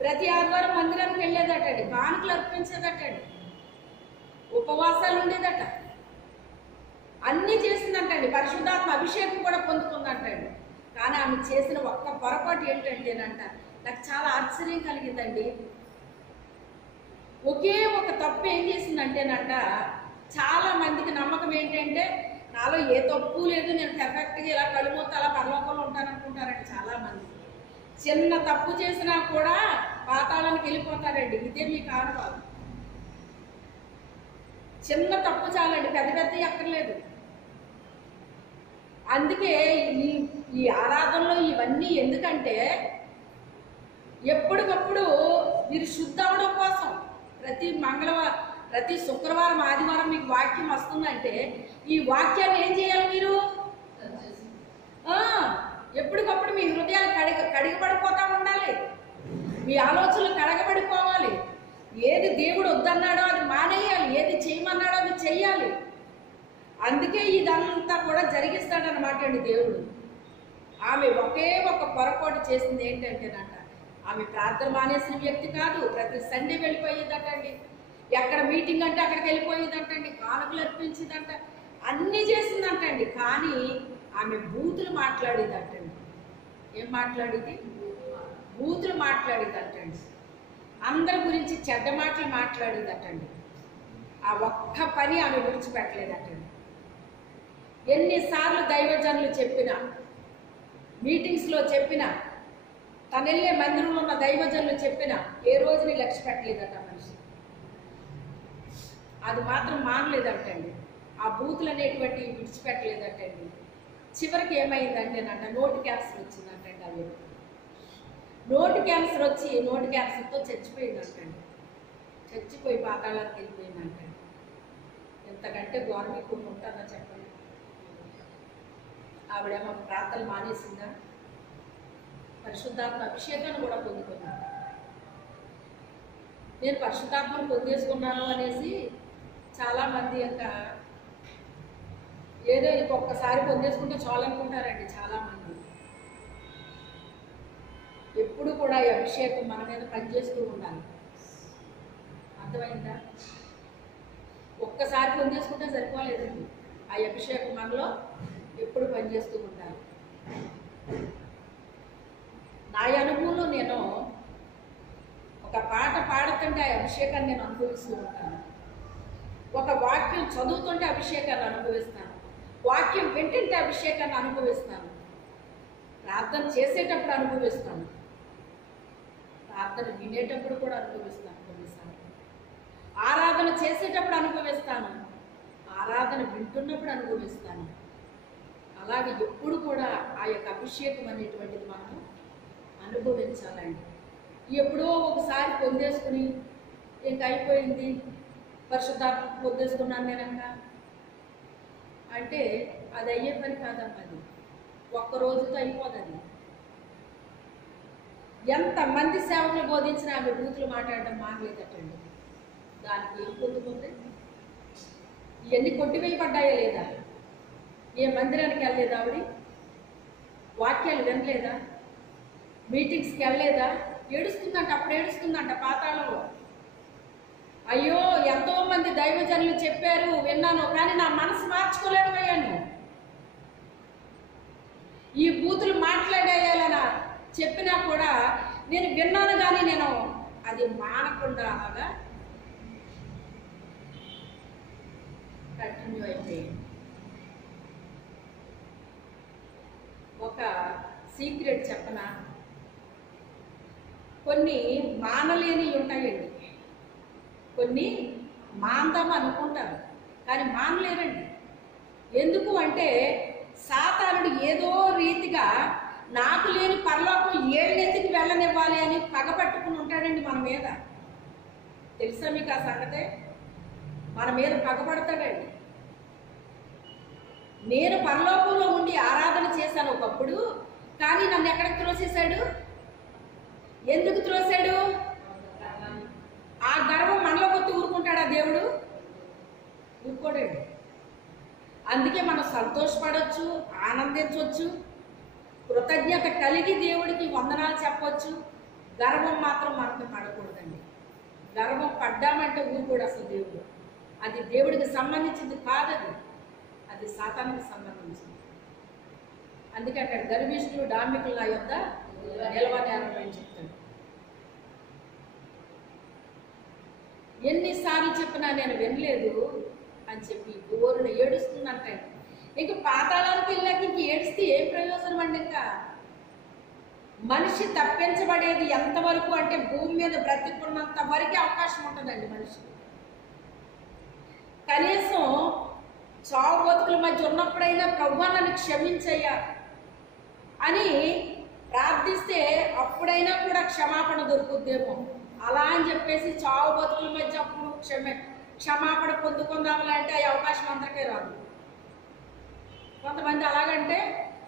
ప్రతి ఆదివారం మందిరానికి వెళ్ళేదటండి, కానుకలు అర్పించేదటండి, ఉపవాసాలు ఉండేదట, అన్నీ చేసిందంటండి. పరిశుద్ధాత్మ అభిషేకం కూడా పొందుకుందంటండి. కానీ ఆమె చేసిన ఒక్క పొరపాటు ఏంటంటేనంట, నాకు చాలా ఆశ్చర్యం కలిగిందండి. ఒకే ఒక తప్పు ఏం చేసిందంటేనంట, చాలా మందికి నమ్మకం ఏంటంటే నాలో ఏ తప్పు లేదు, నేను పర్ఫెక్ట్గా ఇలా కడుమూత అలా పరలోకంలో ఉంటాననుకుంటారండి చాలా మంది. చిన్న తప్పు చేసినా కూడా పాతాళానికి వెళ్ళిపోతారండి. ఇదే మీకు ఆనవాలు. చిన్న తప్పు చాలండి, పెద్ద పెద్ద ఎక్కర్లేదు. అందుకే ఈ ఆరాధనలో ఇవన్నీ ఎందుకంటే ఎప్పటికప్పుడు మీరు శుద్ధ అవడం కోసం. ప్రతి శుక్రవారం ఆదివారం మీకు వాక్యం వస్తుందంటే ఈ వాక్యాన్ని ఏం చేయాలి మీరు? ఎప్పటికప్పుడు మీ హృదయాలు కడిగబడిపోతూ ఉండాలి. మీ ఆలోచనలు కడగబడిపోవాలి. ఏది దేవుడు వద్దన్నాడో అది మానేయాలి, ఏది చేయమన్నాడో అది చెయ్యాలి. అందుకే ఇదంతా కూడా జరిగిస్తాడనమాట అండి దేవుడు. ఆమె ఒకే ఒక పొరపాటు చేసింది ఏంటంటేనంట, ఆమె ప్రార్థన మానేసిన వ్యక్తి కాదు. ప్రతి సండే వెళ్ళిపోయేదటండి, ఎక్కడ మీటింగ్ అంటే అక్కడికి వెళ్ళిపోయేదంటండి, కానుకలు అర్పించేదంట, అన్నీ చేసిందంటండి. కానీ ఆమె బూతులు మాట్లాడేదంటండి. ఏం మాట్లాడేది? బూతులు మాట్లాడేదంటండి. అందరి గురించి చెడ్డ మాటలు మాట్లాడేదటండి. ఆ ఒక్క పని ఆమె విడిచిపెట్టలేదటండి. ఎన్నిసార్లు దైవజనులు చెప్పినా, మీటింగ్స్లో చెప్పినా, తను వెళ్ళే మందిరంలో ఉన్న దైవజనులు చెప్పినా ఏ రోజుని లక్ష్య పెట్టలేదట మనిషి. అది మాత్రం మానలేదంటండి. ఆ బూతులు అనేటువంటి విడిచిపెట్టలేదంటండి. చివరికి ఏమైందంటేనంట, నోటి క్యాన్సర్ వచ్చిందంటండి. అవి నోటి క్యాన్సర్ వచ్చి నోటి క్యాన్సర్తో చచ్చిపోయిందంటండి. చచ్చిపోయి పాతాళానికి వెళ్ళిపోయిందంటండి. ఎంతకంటే గవర్నమెంట్ ఉంటుందా చెప్పండి? ఆవిడేమో ప్రార్థనలు మానేసిందా? పరిశుద్ధాత్మ అభిషేకాన్ని కూడా పొందుకున్నాను. నేను పరిశుద్ధాత్మను పొందేసుకున్నాను అనేసి చాలామంది యొక్క ఏదో ఇంకొకసారి పొందేసుకుంటే చాలు అనుకుంటారండి చాలామంది. ఎప్పుడు కూడా ఈ అభిషేకం మన మీద పనిచేస్తూ ఉండాలి. అర్థమైందా? ఒక్కసారి పొందేసుకుంటే సరిపోలేదండి. ఆ అభిషేకం మనలో ఎప్పుడు పనిచేస్తూ ఉండాలి. నా అనుభవంలో నేను ఒక పాట పాడుతుంటే ఆ అభిషేకాన్ని నేను అనుభవిస్తూ ఉంటాను. ఒక వాక్యం చదువుతుంటే అభిషేకాన్ని అనుభవిస్తాను. వాక్యం వింటుంటే అభిషేకాన్ని అనుభవిస్తాను. ప్రార్థన చేసేటప్పుడు అనుభవిస్తాను. ప్రార్థన వినేటప్పుడు కూడా అనుభవిస్తాను. కొన్నిసార్లు ఆరాధన చేసేటప్పుడు అనుభవిస్తాను. ఆరాధన వింటున్నప్పుడు అనుభవిస్తాను. అలాగే ఎప్పుడు కూడా ఆ యొక్క అభిషేకం అనేటువంటిది మనం అనుభవించాలండి. ఎప్పుడో ఒకసారి పొందేసుకుని ఇంక అయిపోయింది, పరిశుద్ధాత్మ పొందేసుకున్నాను నేనక అంటే అది అయ్యే పని కాదమ్మా. అది ఒక్కరోజుతో అయిపోతుంది. ఎంతమంది సేవకులు బోధించినా ఆమె బూతులు మాట్లాడడం మానలేదటండి. దానికి ఏం పొందుకుంది? ఇవన్నీ కొట్టివేయబడ్డాయా లేదా? ఏ మందిరానికి వెళ్ళలేదు ఆవిడ? వాక్యాలు వినలేదా? మీటింగ్స్కి వెళ్ళలేదా? ఏడుస్తుందంట, అప్పుడు ఏడుస్తుందంట పాతాళంలో. అయ్యో ఎంతోమంది దైవజనులు చెప్పారు, విన్నాను, కానీ నా మనసు మార్చుకోలేకపోయాను. ఈ బూతులు మాట్లాడేయాలనా చెప్పినా కూడా నేను విన్నాను, కానీ నేను అది మానకుండా అలాగా కంటిన్యూ అయిపోయింది. ఒక సీక్రెట్ చెప్పనా? కొన్ని మానలేని ఉంటాయండి, కొన్ని మాందాం అనుకుంటారు, కానీ మానలేరండి. ఎందుకు అంటే సాతానుడు ఏదో రీతిగా నాకు లేని పరలోకం ఏళ్ళెత్తికి వెళ్ళనివ్వాలి అని పగపట్టుకుని ఉంటాడండి మన మీద. తెలుసా మీకు ఆ సంగతే? మన మీద పగపడతాడండి. నేను పరలోకంలో ఉండి ఆరాధన చేశాను ఒకప్పుడు, కానీ నన్ను ఎక్కడికి త్రోసేశాడు? ఎందుకు త్రోసాడు? ఆ గర్వం మనలో కొత్తి ఊరుకుంటాడా దేవుడు? ఊరుకోడండి. అందుకే మనం సంతోషపడవచ్చు, ఆనందించవచ్చు, కృతజ్ఞత కలిగి దేవుడికి వందనాలు చెప్పవచ్చు. గర్వం మాత్రం మనకు పడకూడదండి. గర్వం పడ్డామంటే ఊరుకోడు అసలు దేవుడు. అది దేవుడికి సంబంధించింది కాదది, అది సాతానునికి సంబంధించింది. అందుకే అక్కడ గర్విష్ఠులు డాంబికులు నా యొద్ద నిలవనేరని అని చెప్తాడు. ఎన్నిసార్లు చెప్పినా నేను వినలేదు అని చెప్పి ఊరిని ఏడుస్తుందంటే, ఇంక పాతాళానికి వెళ్ళాక ఇంక ఏడిస్తే ఏం ప్రయోజనం అండి? ఇంకా మనిషి తప్పించబడేది ఎంతవరకు అంటే భూమి మీద బ్రతికున్నంత వరకే అవకాశం ఉంటుందండి మనిషి. కనీసం చావు బతుకుల మధ్య ఉన్నప్పుడైనా ప్రభువా నన్ను క్షమించయ్యా అని ప్రార్థిస్తే అప్పుడైనా కూడా క్షమాపణ దొరుకుద్దేమో. అలా అని చెప్పేసి చావు బతుకుల మధ్య అప్పుడు క్షమాపణ పొందుకుందామలంటే ఆ అవకాశం అందరికీ రాదు. కొంతమంది అలాగంటే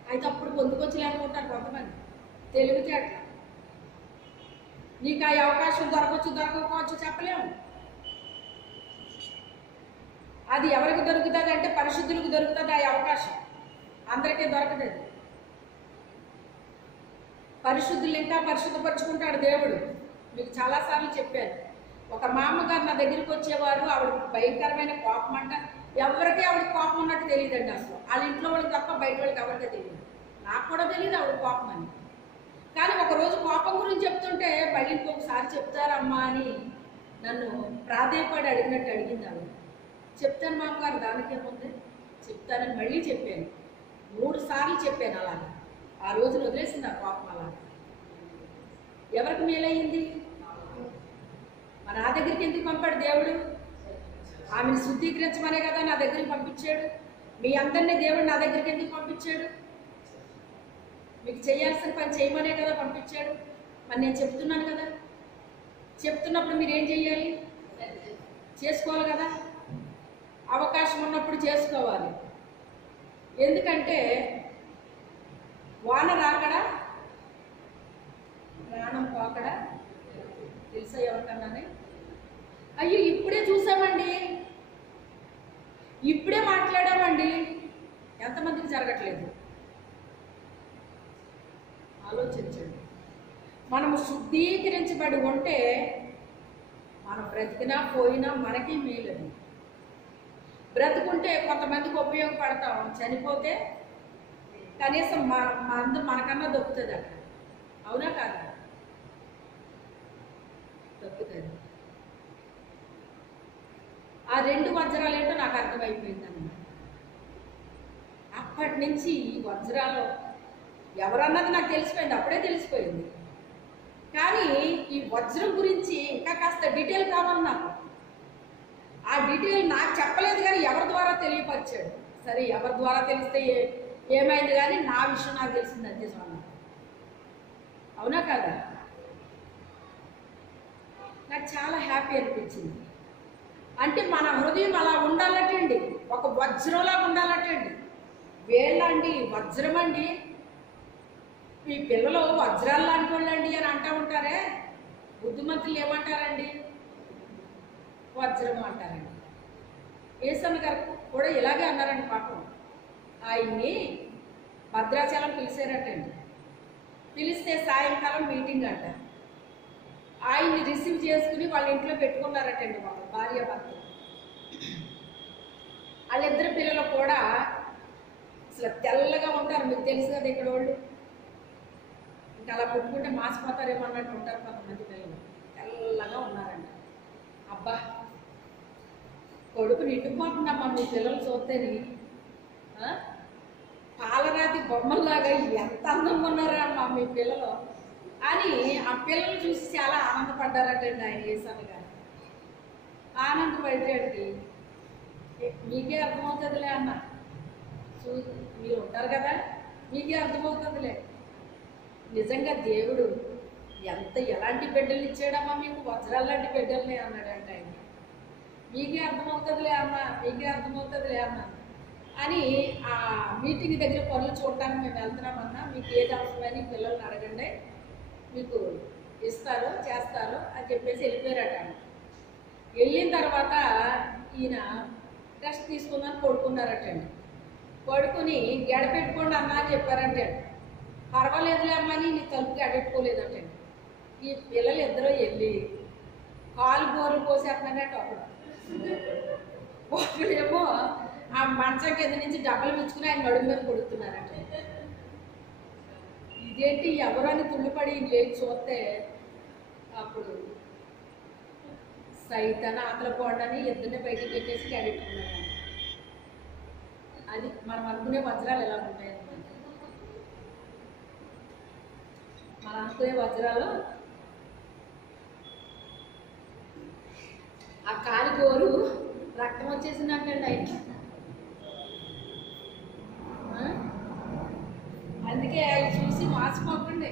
అయితే అప్పుడు పొందుకొచ్చలేనుకుంటారు కొంతమంది. తెలివితే అట్లా. నీకు ఆ అవకాశం దొరకవచ్చు దొరకకపోవచ్చు చెప్పలేము. అది ఎవరికి దొరుకుతుంది అంటే పరిశుద్ధులకు దొరుకుతుంది ఆ అవకాశం, అందరికీ దొరకదు. పరిశుద్ధులు ఇంకా పరిశుద్ధపరుచుకుంటాడు దేవుడు. మీకు చాలాసార్లు చెప్పాను. ఒక మామగారు నా దగ్గరికి వచ్చేవారు, ఆవిడ భయంకరమైన కోపం అంట. ఎవరికి ఆవిడ కోపం ఉన్నట్టు తెలియదండి అసలు. వాళ్ళ ఇంట్లో వాళ్ళకి తప్ప బయట వాళ్ళకి ఎవరికీ తెలియదు. నాకు కూడా తెలియదు ఆవిడ కోపం అని. కానీ ఒకరోజు కోపం గురించి చెప్తుంటే మళ్ళీ ఇంకొకసారి చెప్తారమ్మా అని నన్ను ప్రాధేయపడి అడిగినట్టు అడిగింది ఆవిడ. చెప్తాను మామగారు, దానికేముంది చెప్తానని మళ్ళీ చెప్పాను. 3 సార్లు చెప్పాను అలాగా. ఆ రోజున వదిలేసింది ఆ కోపం. అలాగా ఎవరికి మేలయ్యింది? నా దగ్గరికి ఎందుకు పంపాడు దేవుడు? ఆమెను శుద్ధీకరించమనే కదా నా దగ్గరికి పంపించాడు. మీ అందరినీ దేవుడు నా దగ్గరికి ఎందుకు పంపించాడు? మీకు చేయాల్సిన పని చేయమనే కదా పంపించాడు. మరి నేను చెప్తున్నాను కదా, చెప్తున్నప్పుడు మీరు ఏం చెయ్యాలి? చేసుకోవాలి కదా. అవకాశం ఉన్నప్పుడు చేసుకోవాలి. ఎందుకంటే వాన రాకడా ప్రాణం పోకడా తెలుసా ఎవరికన్నానే? అయ్యో ఇప్పుడే చూసామండి, ఇప్పుడే మాట్లాడామండి. ఎంతమందికి జరగట్లేదు? ఆలోచించండి. మనము శుద్ధీకరించబడి ఉంటే మనం బ్రతికినా పోయినా మనకి మేలది. బ్రతుకుంటే కొంతమందికి ఉపయోగపడతాం, చనిపోతే కనీసం మనకన్నా దొక్కుతుంది అక్కడ. అవునా కాదా? దొక్కుతుంది. ఆ 2 వజ్రాలు ఏంటో నాకు అర్థమైపోయింది అన్నమాట. అప్పటి నుంచి వజ్రాలు ఎవరన్నది నాకు తెలిసిపోయింది, అప్పుడే తెలిసిపోయింది. కానీ ఈ వజ్రం గురించి ఇంకా కాస్త డీటెయిల్ కావాలి నాకు. ఆ డీటెయిల్ నాకు చెప్పలేదు, కానీ ఎవరి ద్వారా తెలియపరిచాడు. సరే ఎవరి ద్వారా తెలిస్తే ఏమైంది, కానీ నా విషయం నాకు తెలిసింది అంతే చాలు. అవునా కదా? నాకు చాలా హ్యాపీ అనిపించింది. అంటే మన హృదయం అలా ఉండాలటండి, ఒక వజ్రంలా ఉండాలటండి. వేళ్ళండి వజ్రం అండి. మీ పిల్లలు వజ్రాలు లాంటి వాళ్ళండి అని అంటూ ఉంటారే, బుద్ధిమంతులు ఏమంటారండి? వజ్రం అంటారండి. యేసన్న గారు కూడా ఇలాగే అన్నారండి. పాపం ఆయన్ని భద్రాచలం పిలిచారటండి. పిలిస్తే సాయంకాలం మీటింగ్ అంట. ఆయన్ని రిసీవ్ చేసుకుని వాళ్ళ ఇంట్లో పెట్టుకున్నారటండి వాళ్ళు భార్యాభర్తలు. వాళ్ళిద్దరు పిల్లలు కూడా అసలు తెల్లగా ఉంటారు, మీకు తెలుసు కదా ఇక్కడ వాళ్ళు. ఇంకా అలా పెట్టుకుంటే మాసిపోతారేమో అన్నట్టు ఉంటారు కొంతమంది పిల్లలు, తెల్లగా ఉన్నారంట. అబ్బా కొడుకు నిండిపోతుందమ్మా మీ పిల్లలు చూస్తేని, పాలరాతి బొమ్మల్లాగా ఎంత అందంగా ఉన్నారా అమ్మా మీ పిల్లలు అని ఆ పిల్లలు చూసి చాలా ఆనందపడ్డారటండి ఆయన ఏసన్న గారు. ఆనందపడేటికి మీకే అర్థమవుతుందిలే అన్న, మీరు ఉంటారు కదా మీకే అర్థమవుతుందిలే. నిజంగా దేవుడు ఎలాంటి బిడ్డలు ఇచ్చాడమ్మా మీకు, వజ్రాలు లాంటి బిడ్డలనే అన్నాడంట ఆయన. మీకే అర్థమవుతుందిలే అన్న, మీకే అర్థమవుతుందిలే అన్న అని ఆ మీటింగ్ దగ్గర పనులు చూడటానికి మేము వెళ్తున్నామన్నా, మీకు ఏది అవసరమని పిల్లల్ని అడగండి, మీకు ఇస్తారు చేస్తారు అని చెప్పేసి వెళ్ళిపోయారట. వెళ్ళిన తర్వాత ఈయన రెస్ట్ తీసుకుందని పడుకున్నారటండి. పడుకుని గడపెట్టుకోండి అన్న అని చెప్పారంటే, పర్వాలేదులే అమ్మని నీ తలుపుకి అడెట్టుకోలేదటండి. ఈ పిల్లలు ఇద్దరు వెళ్ళి కాలు బోర్లు పోసేస్తున్నాడట. ఒకడేమో ఆ మంచం కింద నుంచి డబ్బలు మెచ్చుకుని ఆయన నడుము మీద కొడుతున్నారట. ఇదేంటి ఎవరని తుళ్ళిపడి లేచి చూస్తే అప్పుడు సైతాన ఆకలి పోవడాన్ని ఇద్దరిని బయటికి పెట్టేసి గడెట్టుకున్నాడు. అది మనం అనుకునే వజ్రాలు ఎలా ఉంటాయి అన్నమాట. మనం అనుకునే వజ్రాలు ఆ కాలి గోరు రక్తం వచ్చేసిందంటండి ఆయన. అందుకే అవి చూసి మార్చిపోకండి.